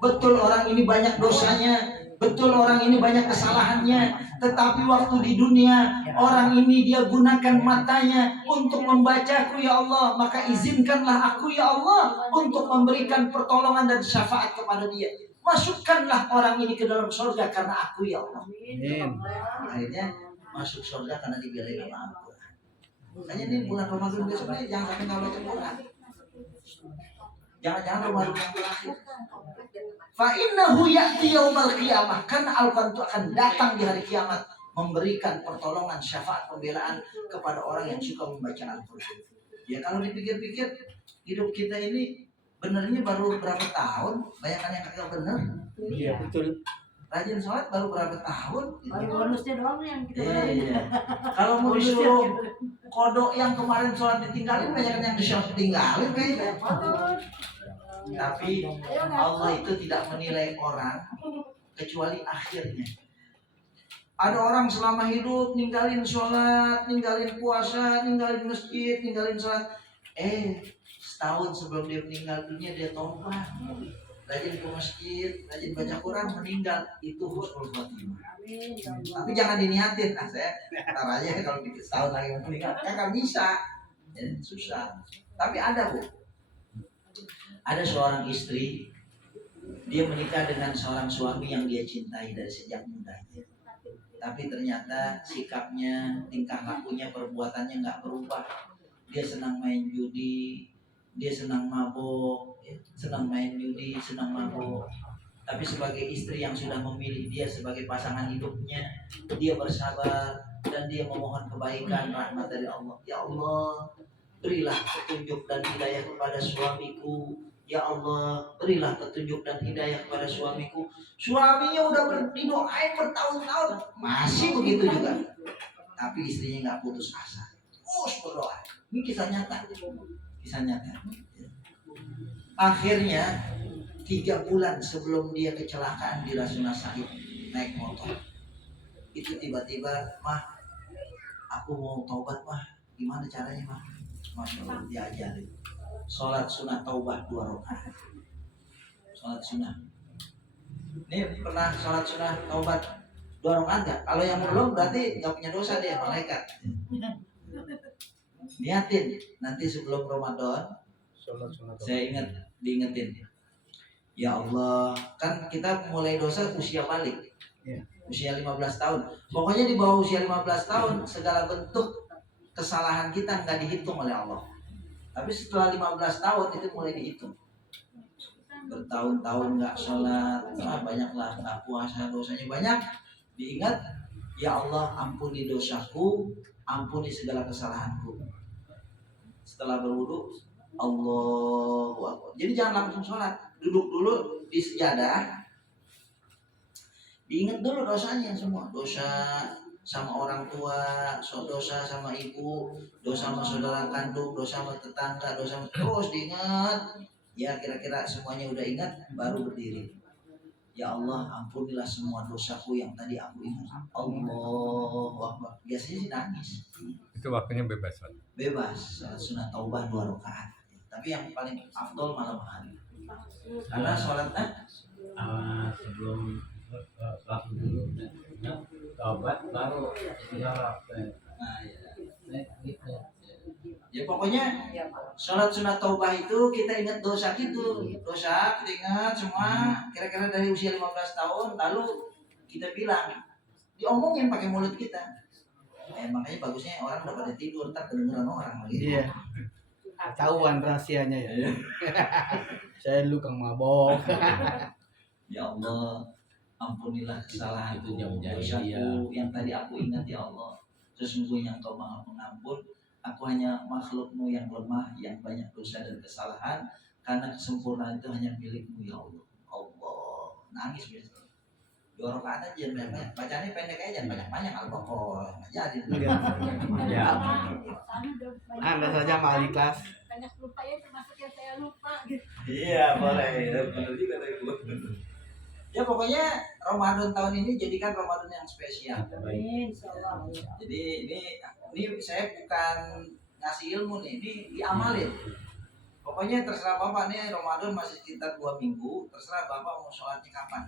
Betul orang ini banyak dosanya, betul orang ini banyak kesalahannya, tetapi waktu di dunia orang ini dia gunakan matanya untuk membacaku ya Allah, maka izinkanlah aku ya Allah untuk memberikan pertolongan dan syafaat kepada dia. Masukkanlah orang ini ke dalam surga karena aku ya Allah. Akhirnya masuk surga karena dibelain sama Al-Quran. Makanya ini bulan Ramadan besok ini jangan sampai nggak baca Quran. Jangan-jangan Ramadan yang terakhir. Fa innahu ya'ti yaumal qiyamah, karena Al-Quran itu akan datang di hari kiamat memberikan pertolongan, syafaat, pembelaan kepada orang yang suka membaca Al-Quran. Ya kalau dipikir-pikir hidup kita ini benernya baru berapa tahun? Bayangkan yang kagak bener. Iya betul. Rajin sholat baru berapa tahun? Baru bonusnya doang yang kita Iya. Kalau mau disuruh kodok yang kemarin sholat ditinggalin, banyak yang ditinggalin kayaknya. Tapi Allah itu tidak menilai orang kecuali akhirnya. Ada orang selama hidup ninggalin sholat, ninggalin puasa, ninggalin masjid, ninggalin sholat. Setahun sebelum dia meninggal dunia dia tobat, rajin ke masjid, rajin baca Quran, meninggal, itu husnul khotimah. Tapi jangan diniatin, saya ntar aja kalau dikit setahun lagi meninggal, kan bisa, ya, susah. Tapi ada Bu, ada seorang istri, dia menikah dengan seorang suami yang dia cintai dari sejak mudanya. Tapi ternyata sikapnya, tingkah lakunya, perbuatannya nggak berubah. Dia senang main judi, dia senang mabuk, senang main judi, senang mabuk. Tapi sebagai istri yang sudah memilih dia sebagai pasangan hidupnya, dia bersabar dan dia memohon kebaikan, rahmat dari Allah. Ya Allah, berilah petunjuk dan hidayah kepada suamiku. Ya Allah, berilah petunjuk dan hidayah kepada suamiku. Suaminya udah didoain bertahun-tahun, masih begitu juga. Tapi istrinya nggak putus asa, terus berdoa. Ini kisah nyata. Kisah nyata. Akhirnya 3 bulan sebelum dia kecelakaan di Rasuna Said naik motor, itu tiba-tiba, mah, aku mau taubat mah, gimana caranya mah? Masya Allah, diajarin sholat sunat taubah 2 rakaat. Sholat sunat. Ini pernah sholat sunat taubat 2 rakaat nggak? Kalau yang belum berarti nggak punya dosa dia, malaikat. Niatin nanti sebelum Ramadan, saya diingetin. Ya Allah, kan kita mulai dosa usia balik, usia 15 tahun. Pokoknya di bawah usia 15 tahun segala bentuk kesalahan kita nggak dihitung oleh Allah. Tapi setelah 15 tahun itu mulai dihitung. Bertahun-tahun nggak sholat, banyaklah nggak puasa, dosanya banyak. Diingat, ya Allah ampuni dosaku, ampuni segala kesalahanku. Setelah berwudu, Allahu Akbar. Jadi jangan langsung sholat, duduk dulu di sejadah. Diingat dulu dosanya semua, dosa sama orang tua, dosa sama ibu, dosa sama saudara kandung, dosa sama tetangga, dosa sama, terus diingat. Ya kira-kira semuanya udah ingat, baru berdiri. Ya Allah ampunilah semua dosaku yang tadi aku ingat. Allahu Akbar. Biasanya sih nangis. Itu waktunya bebas. Bebas, sunat taubah 2 rakaat. Tapi yang paling afdol malam hari. Karena sholatnya sebelum sholat dulu, taubat baru jawab. Gitu. Ya pokoknya sholat sunat taubah itu kita ingat dosa gitu, dosa kita ingat semua. Kira-kira dari usia 15 tahun lalu kita bilang, diomongin pakai mulut kita. Makanya bagusnya orang udah pada tidur, ntar kedengeran orang lagi. Iya. Ketahuan rahasianya ya. Saya dulu kang mabok. Ya Allah, ampunilah kesalahan Itu jam dosaku yang tadi aku ingat ya Allah. Sesungguhnya Engkau Maha Pengampun. Aku hanya makhlukmu yang lemah, yang banyak dosa dan kesalahan. Karena kesempurnaan itu hanya milikmu ya Allah. Allah, nangis biasa. 2 rakaat aja banyak. Bacanya pendek aja, banyak-banyak Al-Baqarah. Nggak jadi. Ya. Anda saja mal ikhlas. Banyak lupa ya, termasuk yang saya lupa gitu. Iya, boleh. Benar juga tuh. Ya pokoknya Ramadan tahun ini jadikan Ramadan yang spesial. Amin, insyaallah. Jadi ini saya bukan ngasih ilmu nih, ini diamalin. Pokoknya terserah Bapak nih, Ramadan masih sekitar 2 minggu, terserah Bapak mau sholatnya kapan.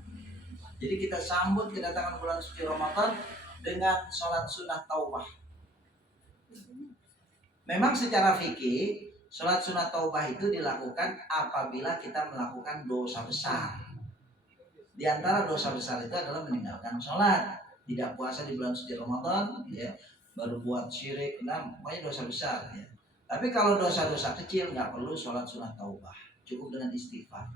Jadi kita sambut kedatangan bulan suci Ramadan dengan sholat sunat taubah. Memang secara fikih, sholat sunat taubah itu dilakukan apabila kita melakukan dosa besar. Di antara dosa besar itu adalah meninggalkan sholat, tidak puasa di bulan suci Ramadan, ya, baru buat syirik, pokoknya dosa besar. Ya. Tapi kalau dosa-dosa kecil nggak perlu sholat sunat taubah, cukup dengan istighfar.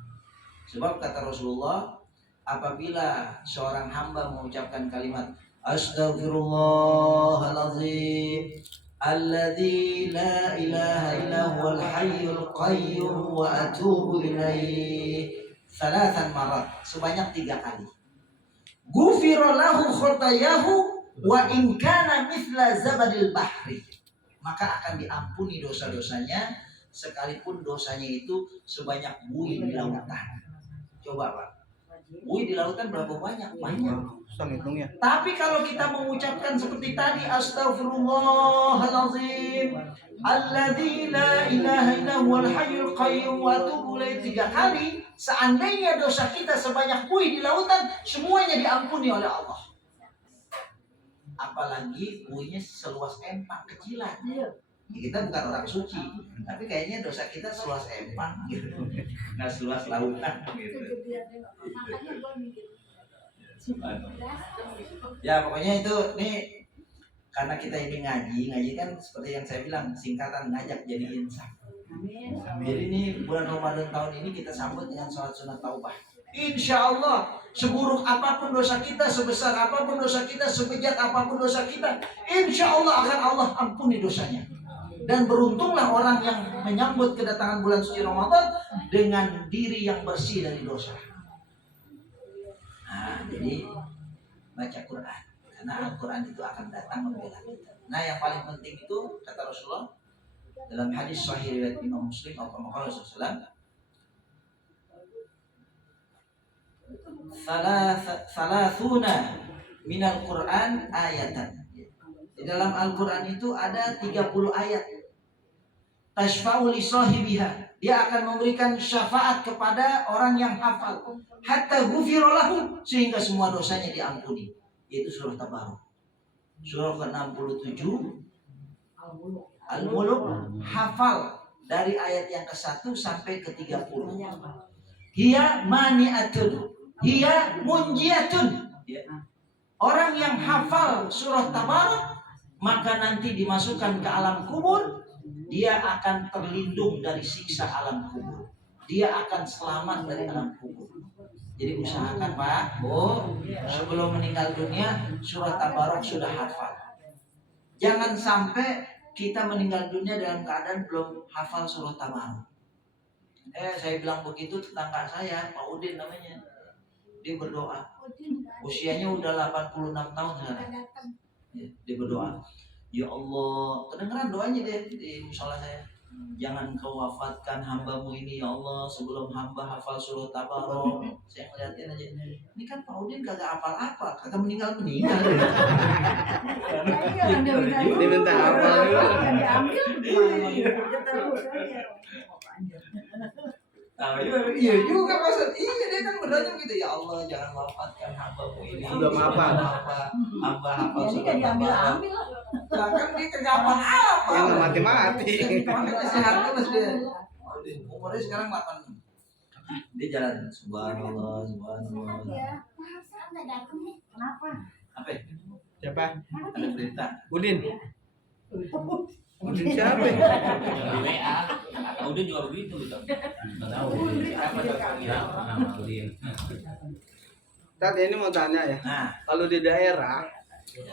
Sebab kata Rasulullah, apabila seorang hamba mengucapkan kalimat Astaghfirullahaladzim alladzi la ilaha illa huwal hayyul qayyum wa atubu ilaih 3 marat, sebanyak 3 kali. Ghufira lahu khotayahu wa in kana mithla zabadil bahri, maka akan diampuni dosa-dosanya sekalipun dosanya itu sebanyak buih di lautan. Coba Pak, buih di lautan berapa banyak? Banyak. Susah ngitungnya. Tapi kalau kita mengucapkan seperti tadi, Astaghfirullahaladzim alladzi la ilaha illa huwal hayyul qayyum wa atubu ilaih 3 kali, seandainya dosa kita sebanyak buih di lautan, semuanya diampuni oleh Allah. Apalagi buihnya seluas empang kecilan. Kita bukan orang suci, tapi kayaknya dosa kita seluas empang gitu. Nggak seluas lautan gitu. Makanya gue mikir. Ya pokoknya itu nih, karena kita ini ngaji kan seperti yang saya bilang, singkatan ngajak jadi insaf. Amin. Jadi ini bulan Ramadan tahun ini kita sambut dengan sholat sunat taubah. Insya Allah seburuk apapun dosa kita, sebesar apapun dosa kita, sebejat apapun dosa kita, insya Allah akan Allah ampuni dosanya. Dan beruntunglah orang yang menyambut kedatangan bulan suci Ramadan dengan diri yang bersih dari dosa. Nah, jadi baca Quran, karena Al-Quran itu akan datang membela kita. Nah, yang paling penting itu kata Rasulullah dalam hadis sahih riwayat Imam Muslim atau Muhammad SAW, Thalathuna minal Quran ayatan. Di dalam Al-Quran itu ada 30 ayat. Tashfa'u li sahibiha. Dia akan memberikan syafaat kepada orang yang hafal. Hatta ghufira lahu, sehingga semua dosanya diampuni. Yaitu surah Tabarok. Surah ke-67 Al-Muluk, hafal dari ayat yang ke-1 sampai ke-30. Hiya mani'atun, hiya munjiatun. Orang yang hafal surah Tabarok, maka nanti dimasukkan ke alam kubur, dia akan terlindung dari siksa alam kubur. Dia akan selamat dari alam kubur. Jadi usahakan Pak, Bu, sebelum meninggal dunia surah Tabarok sudah hafal. Jangan sampai kita meninggal dunia dalam keadaan belum hafal surah Tabarok. Saya bilang begitu tetangga saya, Pak Udin namanya. Dia berdoa. Usianya udah 86 tahun sekarang. Dia berdoa, ya Allah, kedengeran doanya deh di musola saya. Jangan kau wafatkan hambamu ini ya Allah sebelum hamba hafal surah Tabarok. Saya ngeliatin aja, ini kan Pak Udin kagak hafal-hafal, kagak meninggal-meninggal. Dia minta hafal juga. Iya juga maksud, iya dia kan berdoa gitu, ya Allah jangan wafatkan hambamu ini. Sudah hafal. Hamba hafal Jadi surah kan Tabarok. diambil. Nah, kan dia kagak apa-apa. Yang nggak mati-mati. Makanya sehat terus dia. Umurnya sekarang 8. Dia jalan subhanallah, subhanallah. Kenapa? Apa ya? Siapa? Ada berita. Udin. Udin siapa? Di WA, atau udah juga begitu gitu. Nggak tahu. Apa ya? Nama Udin. Tat, ini mau tanya ya. Nah, Kalau di daerah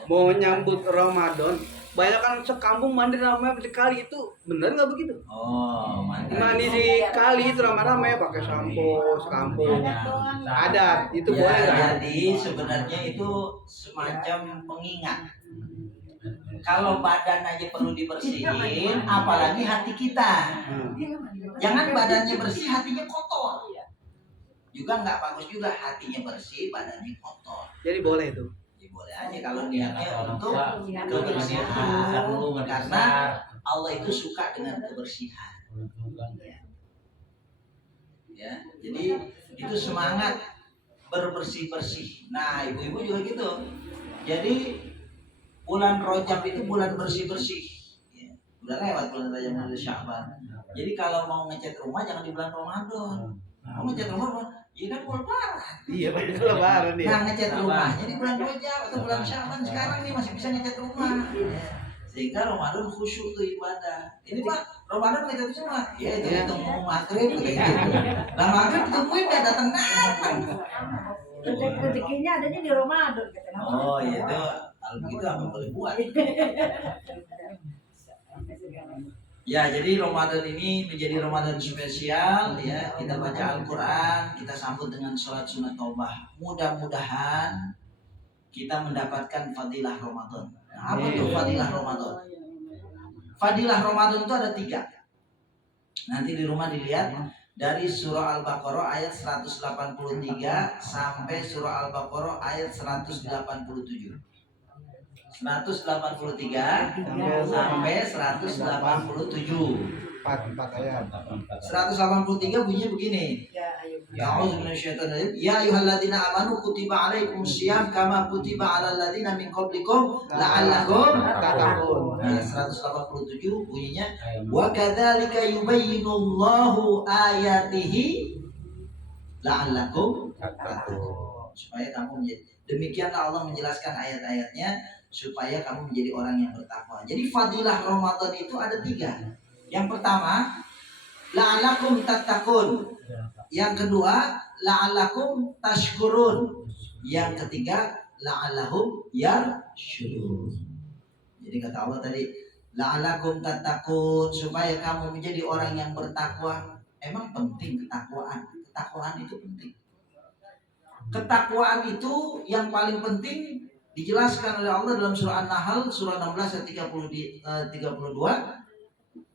mau nyambut Ramadan, banyak kan sekampung mandi ramai di kali itu, bener nggak begitu? Oh, mantap. Mandi di kali itu ramai-ramai pakai sampo sekampung. Ada, itu Ya, boleh nggak? jadi sebenarnya itu semacam pengingat. Kalau badan aja perlu dibersihin, apalagi hati kita. Jangan badannya bersih, hatinya kotor. Juga nggak bagus juga, hatinya bersih, badannya kotor. Jadi boleh itu. Ya, boleh aja kalau niatnya untuk Kebersihan kebersihan. dulu, Karena Allah itu suka dengan kebersihan. Ya, jadi itu semangat bersih-bersih. Nah, ibu-ibu juga gitu. Jadi bulan Rajab itu bulan bersih-bersih. Ya, udah lewat bulan Rajab, bulan Sya'ban. Jadi kalau mau ngecat rumah jangan di bulan Ramadan. Mau ngecat rumah, ya kan bulan Lebaran. Iya, itu lebaran dia. Nah, ngecat rumahnya di bulan Rajab atau bulan Sya'ban sekarang nih masih bisa ngecat rumah. Ya. Sehingga Ramadan khusyuk tuh ibadah. Ini Pak, Ramadan ngecat semua. Ya itu hitung mau maghrib kayak gitu. Nah, maghrib ditemuin udah datang. Rezekinya adanya di Ramadan. Oh, iya itu kalau begitu apa boleh buat. Ya, jadi Ramadan ini menjadi Ramadan spesial ya. Kita baca Al-Qur'an, kita sambut dengan sholat sunat taubah. Mudah-mudahan kita mendapatkan fadilah Ramadan. Nah, apa tuh fadilah Ramadan? Fadilah Ramadan itu ada 3. Nanti di rumah dilihat dari surah Al-Baqarah ayat 183 sampai surah Al-Baqarah ayat 187. 183 sampai 187. 4 ayat. 183 bunyinya begini. A'udzu minasyaitonir rajim. Ya ayyuhalladzina amanu kutiba alaikumusiyam kama kutiba alal ladzina min qablikum la'allakum tattaqun. Nah, 187 bunyinya wa kadzalika yubayyinullahu ayatihi la'allakum tattaqun. Supaya kamu menjadi, demikianlah Allah menjelaskan ayat-ayatnya supaya kamu menjadi orang yang bertakwa. Jadi fadilah Ramadan itu ada 3. Yang pertama, la'allakum tattaqun. Yang kedua, la'allakum tashkurun. Yang ketiga, la'allahum yarsyudun. Jadi kata Allah tadi, la'allakum tattaqun, supaya kamu menjadi orang yang bertakwa. Emang penting ketakwaan. Ketakwaan itu penting. Ketakwaan itu yang paling penting dijelaskan oleh Allah dalam surah An-Nahl surah 16 ayat 32.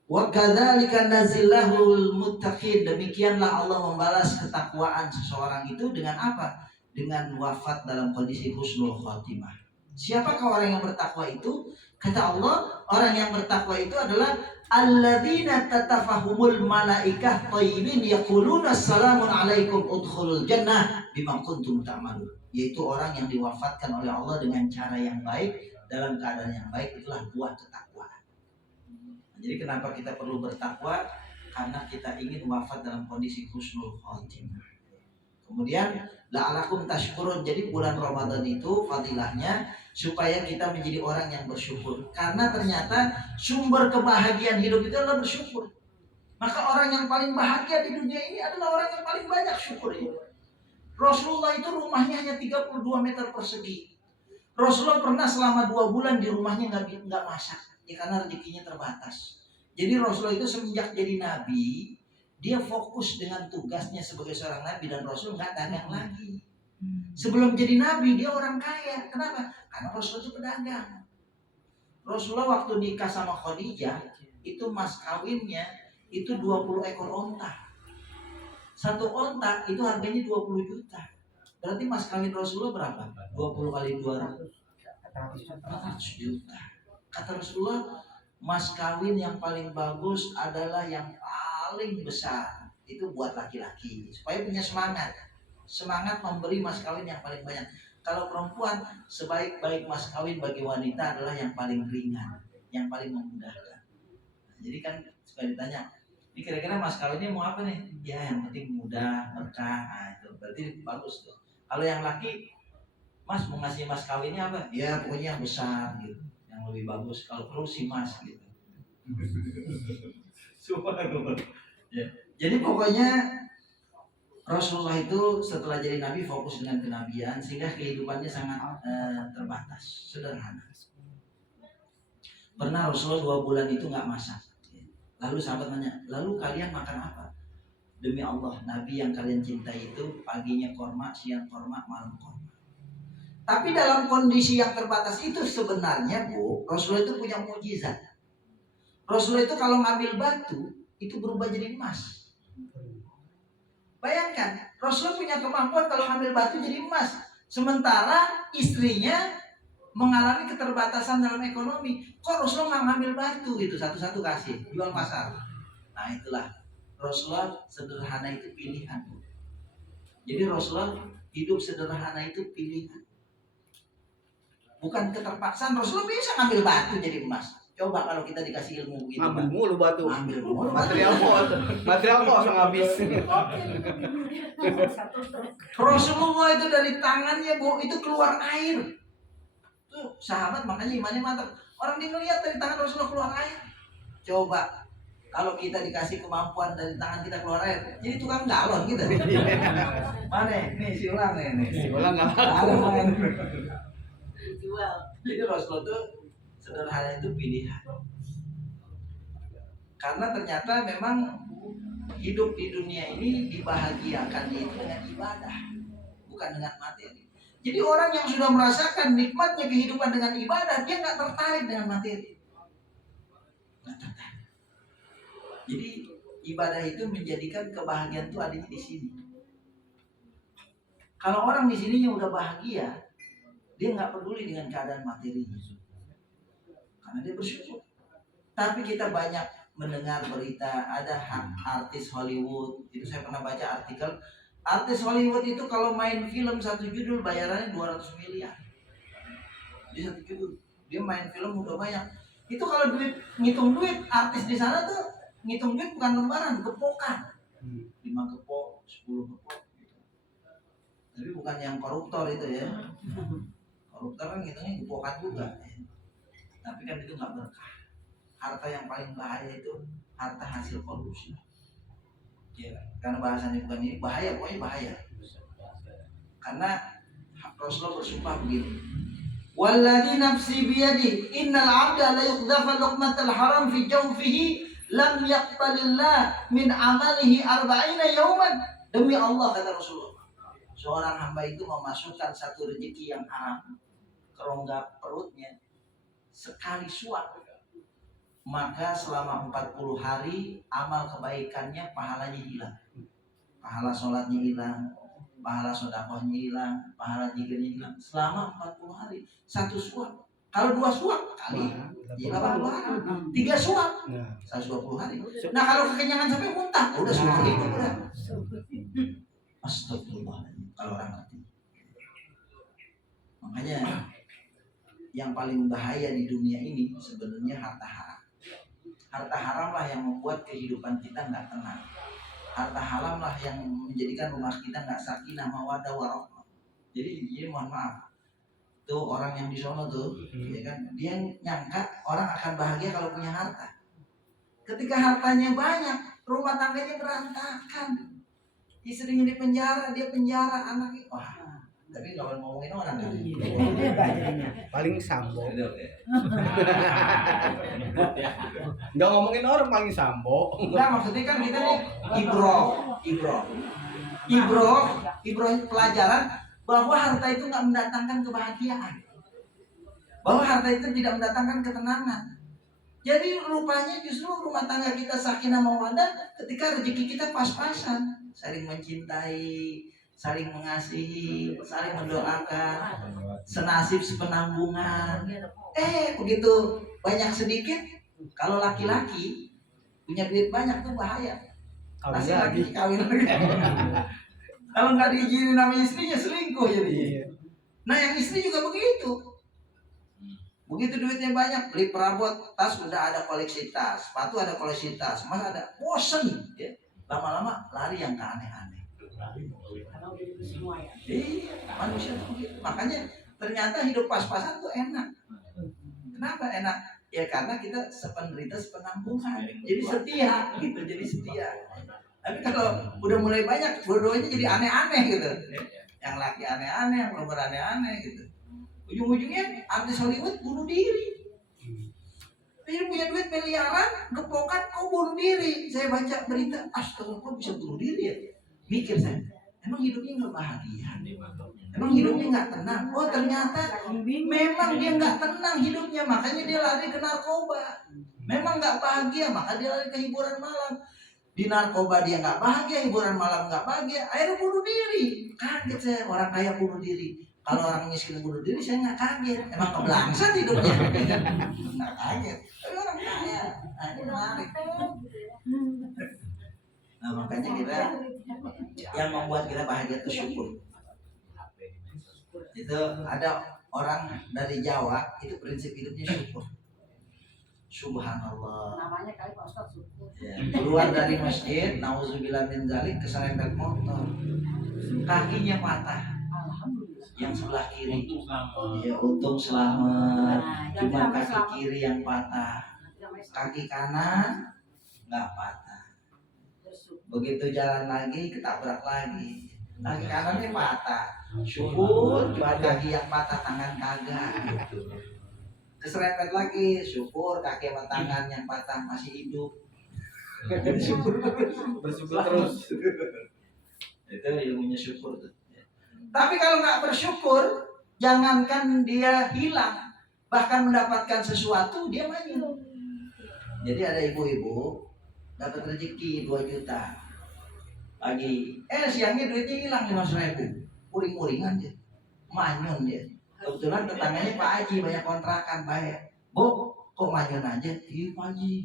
Wa kadzalika nazillahul muttaqin. Demikianlah Allah membalas ketakwaan seseorang itu dengan apa? Dengan wafat dalam kondisi husnul khotimah. Siapakah orang yang bertakwa itu? Kata Allah, orang yang bertakwa itu adalah alladzina tatafahumul malaikah thayyibin yaquluna assalamun alaikum udkhulul jannah bima kuntum ta'malun. Yaitu orang yang diwafatkan oleh Allah dengan cara yang baik, dalam keadaan yang baik, itulah buah ketakwaan. Jadi kenapa kita perlu bertakwa? Karena kita ingin wafat dalam kondisi husnul khotimah. Kemudian la'alakum tashkurun. Jadi bulan Ramadan itu fadilahnya supaya kita menjadi orang yang bersyukur. Karena ternyata sumber kebahagiaan hidup itu adalah bersyukur. Maka orang yang paling bahagia di dunia ini adalah orang yang paling banyak syukurnya. Rasulullah itu rumahnya hanya 32 meter persegi. Rasulullah pernah selama 2 bulan di rumahnya nggak masak. Ya karena rezekinya terbatas. Jadi Rasulullah itu semenjak jadi nabi, dia fokus dengan tugasnya sebagai seorang nabi, dan Rasul nggak dagang lagi. Sebelum jadi nabi dia orang kaya. Kenapa? Karena Rasul itu pedagang. Rasulullah waktu nikah sama Khadijah itu mas kawinnya itu 20 ekor onta. Satu onta itu harganya 20 juta. Berarti mas kawin Rasulullah berapa? 20 kali 200 juta. Kata Rasulullah, mas kawin yang paling bagus adalah yang paling besar. Itu buat laki-laki supaya punya semangat memberi mas kawin yang paling banyak. Kalau perempuan, sebaik-baik mas kawin bagi wanita adalah yang paling ringan, yang paling memudahkan. Jadi kan suka ditanya, ini kira-kira mas kawinnya mau apa nih? Ya yang penting mudah, berkah. Nah, itu berarti bagus tuh. Kalau yang laki, mas mau ngasih mas kawinnya apa? Ya pokoknya yang besar gitu, yang lebih bagus. Kalau perlu si mas gitu. Ya. Jadi pokoknya Rasulullah itu setelah jadi nabi fokus dengan kenabian sehingga kehidupannya sangat terbatas, sederhana. Pernah Rasulullah 2 bulan itu nggak masak. Lalu sahabat nanya, lalu kalian makan apa? Demi Allah, nabi yang kalian cintai itu paginya korma, siang korma, malam korma. Tapi dalam kondisi yang terbatas itu sebenarnya Bu, Rasulullah itu punya mukjizat. Rasulullah itu kalau ngambil batu itu berubah jadi emas. Bayangkan, Rasulullah punya kemampuan kalau ngambil batu jadi emas. Sementara istrinya mengalami keterbatasan dalam ekonomi. Kok Rasulullah nggak ngambil batu gitu, satu-satu kasih, jual pasar. Nah itulah, Rasulullah sederhana itu pilihan. Jadi Rasulullah hidup sederhana itu pilihan. Bukan keterpaksaan. Rasulullah bisa ngambil batu jadi emas. Coba kalau kita dikasih ilmu begitu. Ambil mulu batu. Ambil mulu. Material kok langsung habis. Rasulullah itu dari tangannya Bu, itu keluar air. Tuh sahabat makanya imannya mantap. Orang dia ngeliat dari tangan Rasulullah keluar air. Coba kalau kita dikasih kemampuan dari tangan kita keluar air, jadi tukang galon gitu. Mana? Nih si ulang nih. Si ulang nggak laku. Dijual. Jadi Rasulullah itu sederhana itu pilihan. Karena ternyata memang hidup di dunia ini dibahagiakannya itu dengan ibadah, bukan dengan materi. Jadi orang yang sudah merasakan nikmatnya kehidupan dengan ibadah, dia nggak tertarik dengan materi. Nggak tertarik. Jadi ibadah itu menjadikan kebahagiaan itu adanya di sini. Kalau orang di sininya udah bahagia, dia nggak peduli dengan keadaan materinya. Karena dia bersyukur. Tapi kita banyak mendengar berita ada artis Hollywood. Itu saya pernah baca artikel. Artis Hollywood itu kalau main film satu judul bayarannya 200 miliar. Di satu judul. Dia main film udah banyak. Itu kalau ngitung duit artis di sana tuh ngitung duit bukan lembaran, gepokan. 5 gepok, 10 gepok. Tapi bukan yang koruptor itu ya. Koruptor kan ngitungnya gepokan juga. Tapi kan itu nggak berkah. Harta yang paling bahaya itu harta hasil korupsi. Ya, karena bahasanya bukan ini bahaya, pokoknya bahaya. Karena Rasulullah bersumpah begini. Walladzi nafsi biyadi innal 'abda la yuqdhafa luqmatal haram fi jawfihi lam yaqbalillah min amalihi 40 yawman. Demi Allah kata Rasulullah, seorang hamba itu memasukkan satu rezeki yang haram ke rongga perutnya sekali suap, maka selama 40 hari amal kebaikannya pahalanya hilang. Pahala sholatnya hilang, pahala sedekahnya hilang, pahala zikirnya hilang. Selama 40 hari satu suap. Kalau 2 suap kali ya 80 hari. 3 suap 120 hari. Nah kalau kekenyangan sampai muntah udah seumur hidup udah. Astagfirullahaladzim kalau orang ngerti. Makanya yang paling bahaya di dunia ini sebenarnya harta haram. Harta haram lah yang membuat kehidupan kita nggak tenang. Harta haram lah yang menjadikan rumah kita nggak sakinah mawaddah warahmah. Jadi mohon maaf, tuh orang yang di sono tuh, ya kan, dia nyangka orang akan bahagia kalau punya harta. Ketika hartanya banyak, rumah tangganya berantakan. Istrinya di penjara, dia penjara anaknya. Wah, tapi kalau ngomongin orang kan, Paling sambo. Nggak ngomongin orang paling sambo. enggak maksudnya kan kita nih ibroh pelajaran bahwa harta itu nggak mendatangkan kebahagiaan, bahwa harta itu tidak mendatangkan ketenangan. Jadi rupanya justru rumah tangga kita sakinah mawaddah ketika rezeki kita pas-pasan, saling mencintai, saling mengasihi, saling mendoakan, senasib sepenanggungan. Begitu banyak sedikit, kalau laki-laki punya duit banyak tuh bahaya. Masih lagi kawin lagi. Kalau nggak diizinin sama istrinya selingkuh jadi. Nah yang istri juga begitu. Begitu duitnya banyak, beli perabot, tas udah ada koleksi tas, sepatu ada koleksi tas, mas ada, bosen ya. Lama-lama lari yang ke aneh-aneh. Iya, manusia tuh begitu. Makanya ternyata hidup pas-pasan tuh enak. Kenapa enak? Ya karena kita sependerita sepenampungan. Jadi setia gitu, jadi setia. Tapi kalau udah mulai banyak, dua-duanya jadi aneh-aneh gitu. Yang laki aneh-aneh, yang perempuan aneh-aneh gitu. Ujung-ujungnya artis Hollywood bunuh diri. Dia punya duit miliaran, gepokan, kok bunuh diri. Saya baca berita, astaga, kok bisa bunuh diri ya? Mikir saya, emang hidupnya nggak bahagia? Emang hidupnya nggak tenang? Oh ternyata memang dia nggak tenang hidupnya, makanya dia lari ke narkoba. Memang nggak bahagia, maka dia lari ke hiburan malam. Di narkoba dia nggak bahagia, hiburan malam nggak bahagia, akhirnya bunuh diri. Kaget saya, orang kaya bunuh diri. Kalau orang miskin bunuh diri saya nggak kaget. Emang kebelangsan hidupnya. Nggak kaget. Tapi orang kaya, nah ini menarik. Nah makanya kita yang membuat kita bahagia itu syukur. Itu ada orang dari Jawa itu prinsip hidupnya syukur. Subhanallah. Namanya kali Pak Ustaz syukur. Ya, keluar dari masjid, nauzubillah min dzalik, keserempet motor. Kakinya patah. Alhamdulillah. Yang sebelah kiri. Untung sama. Ya untung selamat. Nah, Cuma yang kaki selamat. kiri yang patah. Kaki kanan nggak patah. Begitu jalan lagi ketabrak lagi. Kaki kanannya patah. Syukur cuma kaki yang patah, tangan kagak gitu. Keserempet lagi, syukur kaki sama tangan yang patah masih hidup. Bersyukur terus. Itu ilmunya syukur tuh. Tapi kalau nggak bersyukur, jangankan dia hilang, bahkan mendapatkan sesuatu dia manyun. Jadi ada ibu-ibu dapat rezeki 2 juta pagi, siangnya duitnya hilang 500.000, uring-uringan dia, manyun dia. Kebetulan tetangganya Pak Haji banyak kontrakan baik. Bu, kok manyun aja? Iya Pak Haji,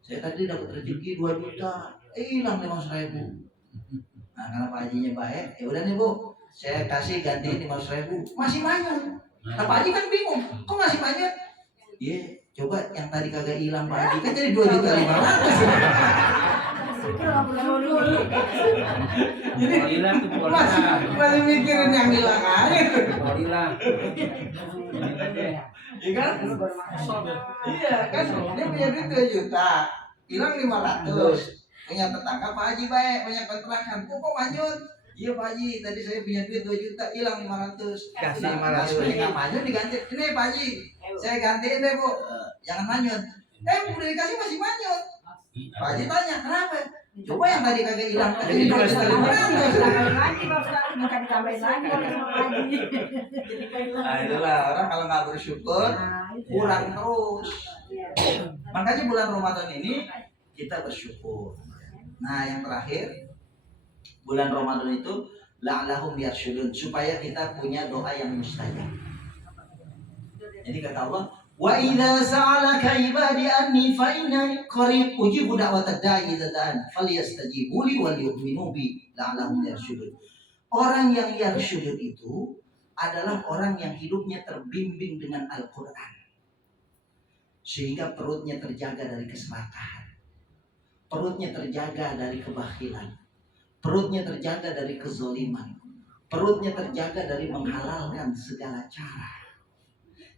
saya tadi dapat rezeki 2 juta, hilang 500.000. Nah karena Pak Hajinya baik, ya udah nih Bu, saya kasih gantiin 500.000, masih manyun. Nah Pak Haji kan bingung, kok masih manyun? Iya, coba yang tadi kagak hilang Pak Haji kan jadi 2.500.000. Jadi Hilang tuh masih mikirin yang hilang aja. hilang. Iya kan? Iya kan? Dia punya duit 2 juta, hilang 500. Punya tetangga Pak Haji baik, banyak kontrakan. Kok manyun? Iya Pak Haji, tadi saya punya duit 2 juta, hilang 500. Kasih Nah, 500. nggak manyun diganti. Ini Pak Haji, saya gantiin deh Bu. Jangan manyun. Udah dikasih masih manyun. Pak Haji tanya, kenapa? Coba yang tadi kagak hilang, tadi 2 juta 500. Lagi Pak Ustaz, bukan ditambahin lagi oleh sama lagi. Nah itulah orang kalau nggak bersyukur Nah, itu. kurang terus. Iya. Makanya bulan Ramadan ini kita bersyukur. Nah yang terakhir bulan Ramadan itu la'allahum yarsyudun, supaya kita punya doa yang mustajab. Jadi kata Allah, wa idza sa'alaka ibadi anni fa inni qarib ujibu da'watad da'i idza da'an falyastajibu li wal yu'minu bi la'allahum yarsyudun. Orang yang yarsyudun itu adalah orang yang hidupnya terbimbing dengan Al-Qur'an, sehingga perutnya terjaga dari keserakahan, perutnya terjaga dari kebakhilan, perutnya terjaga dari kezaliman, perutnya terjaga dari menghalalkan segala cara.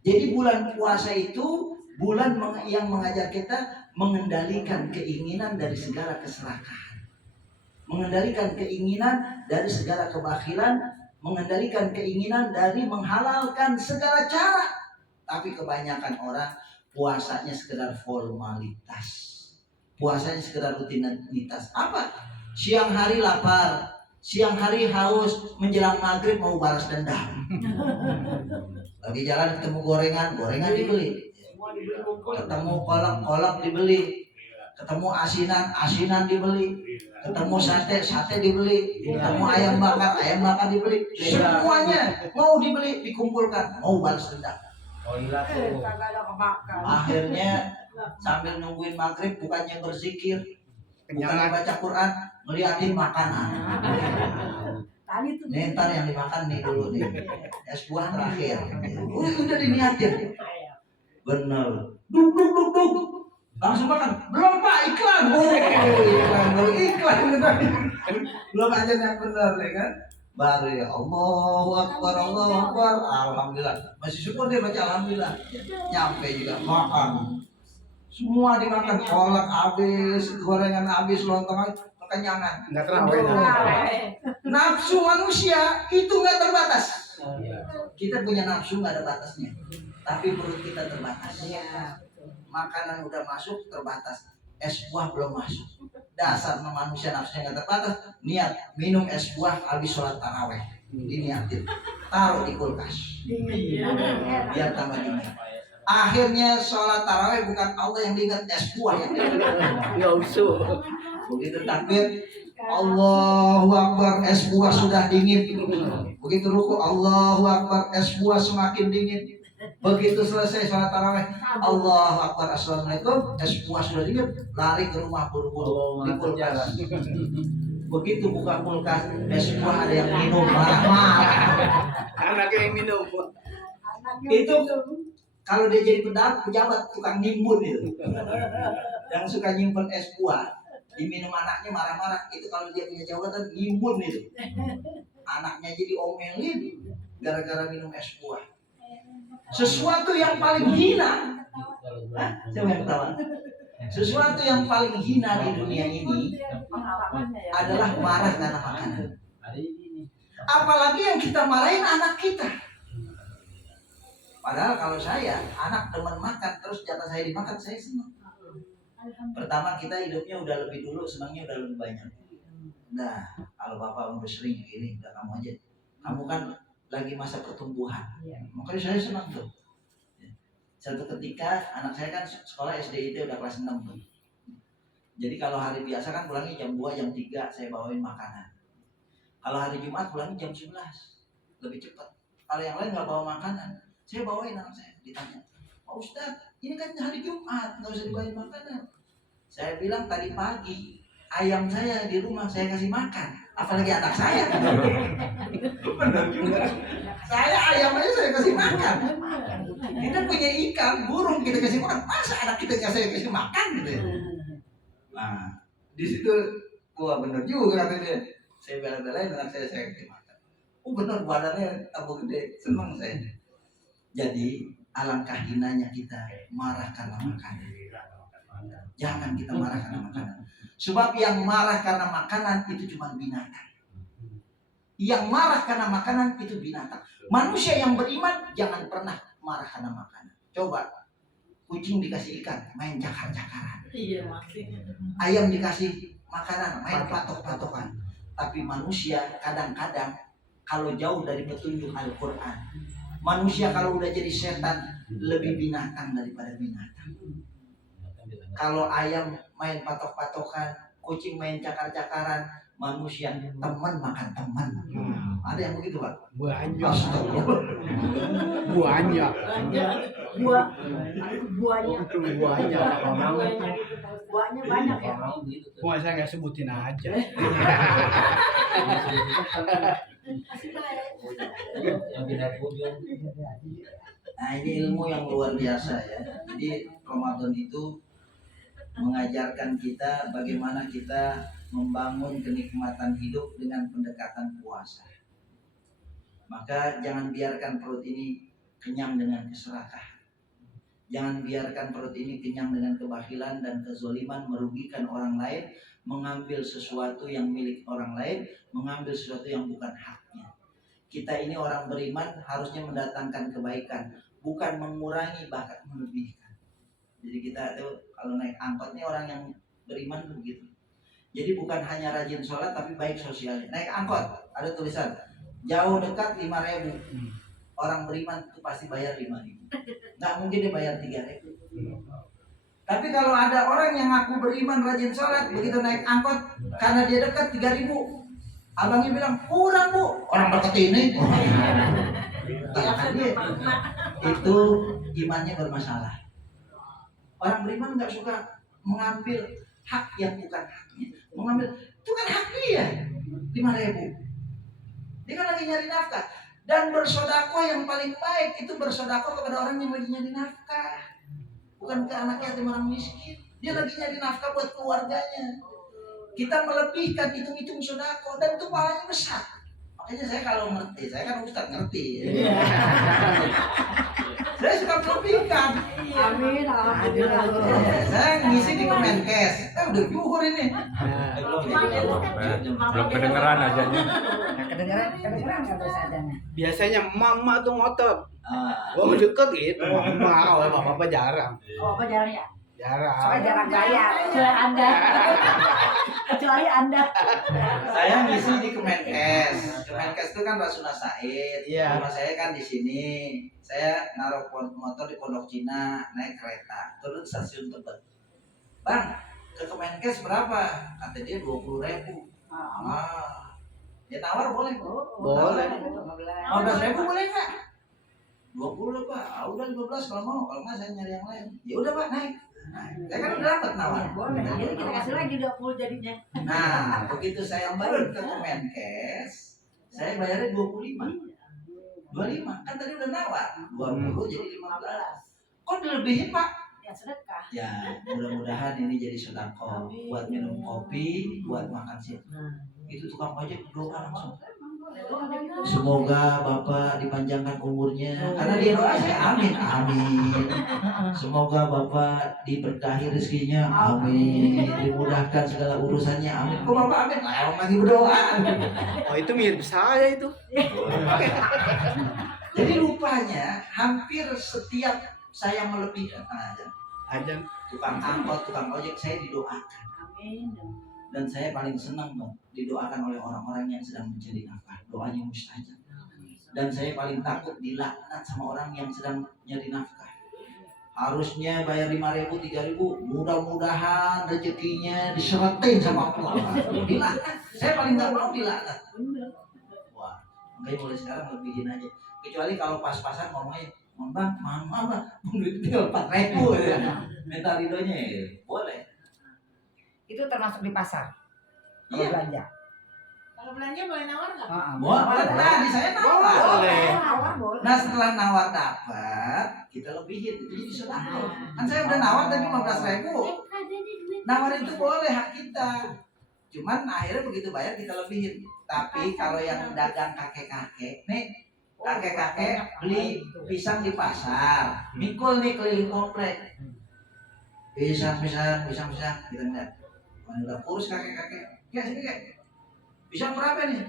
Jadi bulan puasa itu bulan yang mengajar kita mengendalikan keinginan dari segala keserakahan, mengendalikan keinginan dari segala kebakhilan, mengendalikan keinginan dari menghalalkan segala cara. Tapi kebanyakan orang puasanya sekedar formalitas, puasanya sekedar rutinitas. Apa? Siang hari lapar, siang hari haus, menjelang maghrib mau balas dendam. Lagi jalan ketemu gorengan dibeli, ketemu kolak dibeli, ketemu asinan dibeli, ketemu sate dibeli, ketemu ayam bakar dibeli, semuanya mau dibeli, dikumpulkan, mau balas dendam. Oh hilang tuh. Kagak ada kemakan. Akhirnya sambil nungguin maghrib bukannya berzikir, bukannya baca Quran, ngeliatin makanan. Tadi tuh. Nih ntar yang dimakan nih dulu nih, es buah terakhir. Udah diniatin. Bener. Duk. Langsung makan. Belum Pak, iklan. Iklan. Belum aja yang benar ya kan. Baru ya Allahu Akbar. Alhamdulillah. Masih syukur dia baca alhamdulillah. Nyampe juga makan. Semua dimakan, kolak habis, gorengan habis, lontong habis. kenyangan. Enggak terawih. Nafsu manusia itu nggak terbatas. Iya. Kita punya nafsu nggak ada batasnya, tapi perut kita terbatas. Makanan udah masuk terbatas, es buah belum masuk. Dasar manusia nafsunya nggak terbatas. Niat minum es buah habis sholat taraweh, diniatin, taruh di kulkas, biar tambah dingin. Akhirnya sholat taraweh bukan Allah yang diingat, es buah yang diingat. Ya usul. Begitu takbir, Allahu Akbar, es buah sudah dingin. Begitu ruku, Allahu Akbar, es buah semakin dingin. Begitu selesai sholat taraweh, Allahu Akbar, assalamualaikum, es buah sudah dingin. Lari ke rumah buru-buru di kulkas. Begitu buka kulkas, es buah ada yang minum, marah-marah. Anaknya yang minum. Itu kalau dia jadi pejabat tukang nimbun itu, yang suka nyimpen es buah, diminum anaknya marah-marah. Itu kalau dia punya jabatan nimbun itu, anaknya jadi omelin gara-gara minum es buah. Sesuatu yang paling hina, siapa yang ketawa? Sesuatu yang paling hina di dunia ini adalah marah karena makanan. Apalagi yang kita marahin anak kita. Padahal kalau saya, anak demen makan, terus jatah saya dimakan, saya senang. Pertama kita hidupnya udah lebih dulu, senangnya udah lebih banyak. Nah, kalau bapak udah sering ini, udah kamu aja. Kamu kan lagi masa pertumbuhan. Makanya saya senang tuh. Satu ketika anak saya kan sekolah SDIT udah kelas 6 tuh. Jadi kalau hari biasa kan pulangnya jam 2, jam 3 saya bawain makanan. Kalau hari Jumat pulangnya jam 11, lebih cepat. Kalau yang lain nggak bawa makanan, saya bawain anak saya. Ditanya, Pak Ustadz, ini kan hari Jumat, nggak usah dibawain makanan. Saya bilang tadi pagi ayam saya di rumah saya kasih makan, apalagi anak saya. Benar juga. Saya ayam aja saya kasih makan. Kita punya ikan, burung kita kasih makan, masa anak kita nggak saya kasih makan gitu ya? Nah, di situ wah benar juga kata dia. Saya bela-belain anak saya kasih makan. Oh benar, badannya tambah gede, senang saya. Jadi alangkah hinanya kita marah karena makanan. Jangan kita marah karena makanan. Sebab yang marah karena makanan itu cuma binatang. Yang marah karena makanan itu binatang. Manusia yang beriman jangan pernah marah karena makanan. Coba kucing dikasih ikan, main cakar-cakaran. Iya, maksudnya. Ayam dikasih makanan, main patok-patokan. Tapi manusia kadang-kadang kalau jauh dari petunjuk Al-Quran, manusia kalau udah jadi setan lebih binatang daripada binatang. Kalau ayam main patok-patokan, kucing main cakar-cakaran, manusia teman makan teman. Ada yang begitu, Pak? Banyak. Astagfirullah. Banyak. Buahnya banyak ya. Wah, saya nggak sebutin aja. Nah, ini ilmu yang luar biasa ya. Jadi Ramadan itu mengajarkan kita bagaimana kita membangun kenikmatan hidup dengan pendekatan puasa. Maka jangan biarkan perut ini kenyang dengan keserakahan. Jangan biarkan perut ini kenyang dengan kebakilan dan kezaliman, merugikan orang lain, mengambil sesuatu yang milik orang lain, mengambil sesuatu yang bukan haknya. Kita ini orang beriman harusnya mendatangkan kebaikan, bukan mengurangi bahkan melebihkan. Jadi kita tuh kalau naik angkot nih orang yang beriman begitu. Jadi bukan hanya rajin sholat tapi baik sosialnya. Naik angkot ada tulisan jauh dekat 5.000. Orang beriman itu pasti bayar 5.000. Nggak mungkin dia bayar 3.000. Tapi kalau ada orang yang ngaku beriman rajin sholat, begitu naik angkot karena dia dekat 3.000, abangnya bilang kurang bu, orang dekat ini. Ya kan dia itu imannya bermasalah. Orang beriman nggak suka mengambil hak yang bukan haknya, mengambil itu kan hak dia 5.000. Dia kan lagi nyari nafkah. Dan bersodako yang paling baik itu bersodako kepada orang yang lagi nyari nafkah, bukan ke anak yatim orang miskin. Dia lagi nyari nafkah buat keluarganya. Kita melebihkan hitung-hitung sodako dan itu pahalanya besar. Makanya saya kalau ngerti, saya kan ustaz ngerti. Saya suka melebihkan. Amin, amin. Saya ngisi di Kemenkes. Udah zuhur ini. Belum kedengeran ajanya. Kedengeran sampai seadanya. Biasanya mama tuh ngotot. Ah. Gua deket gitu, mama, oleh bapak jarang. Oh, apa jarang ya? Soalnya Jarang. jarang bayar. Kecuali Anda. Kecuali Anda. Saya ngisi di Kemenkes. Kemenkes itu kan Rasuna Said. Iya. Rumah saya kan di sini. Saya naruh motor di Pondok Cina, naik kereta, turun stasiun Tebet. Bang, ke Kemenkes berapa? Kata dia 20.000. Dia nawar boleh kok. Boleh. 15.000 boleh nggak? 20 Pak. Ah, udah 15 kalau mau. Kalau nggak saya nyari yang lain. Ya udah Pak, naik. Saya kan udah dapat nawar. Boleh. Jadi kita kasih lagi 20 jadinya. Nah, begitu saya turun ke Kemenkes, saya bayarnya 25. 25, kan tadi udah nawar. 20 jadi 15. Kok dilebihin Pak? Ya sedekah. Ya, mudah-mudahan ini jadi sedekah buat minum kopi, buat makan siang. Itu tukang ojek doa langsung. Semoga Bapak dipanjangkan umurnya. Karena dia doa saya amin, amin. Semoga Bapak diberkahi rezekinya, amin. Dimudahkan segala urusannya, amin. Kok Bapak amin? Lah, lagi berdoa. Oh itu mirip saya itu. Jadi rupanya hampir setiap saya melebihkan aja. Ajan. Tukang angkot, tukang ojek saya didoakan. Amin. Dan saya paling senang Bang, didoakan oleh orang-orang yang sedang mencari nafkah. Doanya mustajab. Dan saya paling takut dilaknat sama orang yang sedang nyari nafkah. Harusnya bayar 5.000, 3.000, mudah-mudahan rezekinya diseratin sama Allah. Dilaknat. Saya paling nggak mau dilaknat. Wah, makanya mulai sekarang lebihin aja. Kecuali kalau pas-pasan ngomongnya, Bang, maaf Bang, duit tinggal 4.000 ya. Minta ridhonya ya, boleh. Itu termasuk di pasar. Kalau Iya. belanja. Kalau belanja boleh nawar nggak? Boleh. Nah, di saya nawar. Boleh. Nawar boleh. Nah, setelah nawar dapat, kita lebihin. Itu jadi sedekah. Kan saya udah nawar tadi 15.000. Nawar itu boleh, hak kita. Cuman akhirnya begitu bayar kita lebihin. Tapi kalau yang dagang kakek-kakek, nih kakek-kakek beli pisang di pasar, mikul nih keliling komplek. Pisang, kita lihat. Mana udah kurus kakek-kakek. Ya sini kek. Pisang berapa nih?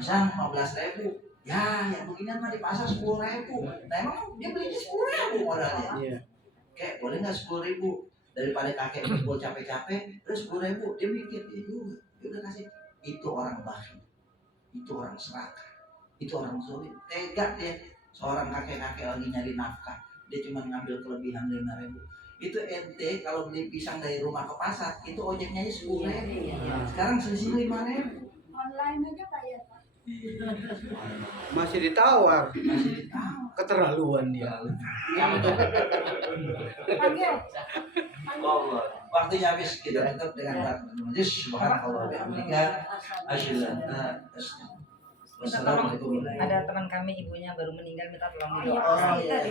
Pisang 15.000. Ya, yang beginian mah di pasar 10.000. Nah emang dia belinya 10.000 modalnya. Iya. Kayak boleh nggak 10.000 daripada kakek mikul capek-capek, terus 10.000 dia mikir, ya udah kasih. Itu orang bakhil, itu orang serakah, itu orang sulit. Tega dia, seorang kakek-kakek lagi nyari nafkah, dia cuma ngambil kelebihan 5.000. Itu ente kalau beli pisang dari rumah ke pasar, itu ojeknya 10.000. Sekarang selisih 5.000. Online aja bayar. Masih ditawar. Masih tahu. Keterlaluan dia. Panggil. Allah. Waktunya habis, kita tutup dengan doa majlis. Subhanallah bihamdika asyhadu an la ilaha illa anta. Wassalamualaikum. Ada teman kami ibunya baru meninggal minta tolong Oh, didoakan. iya.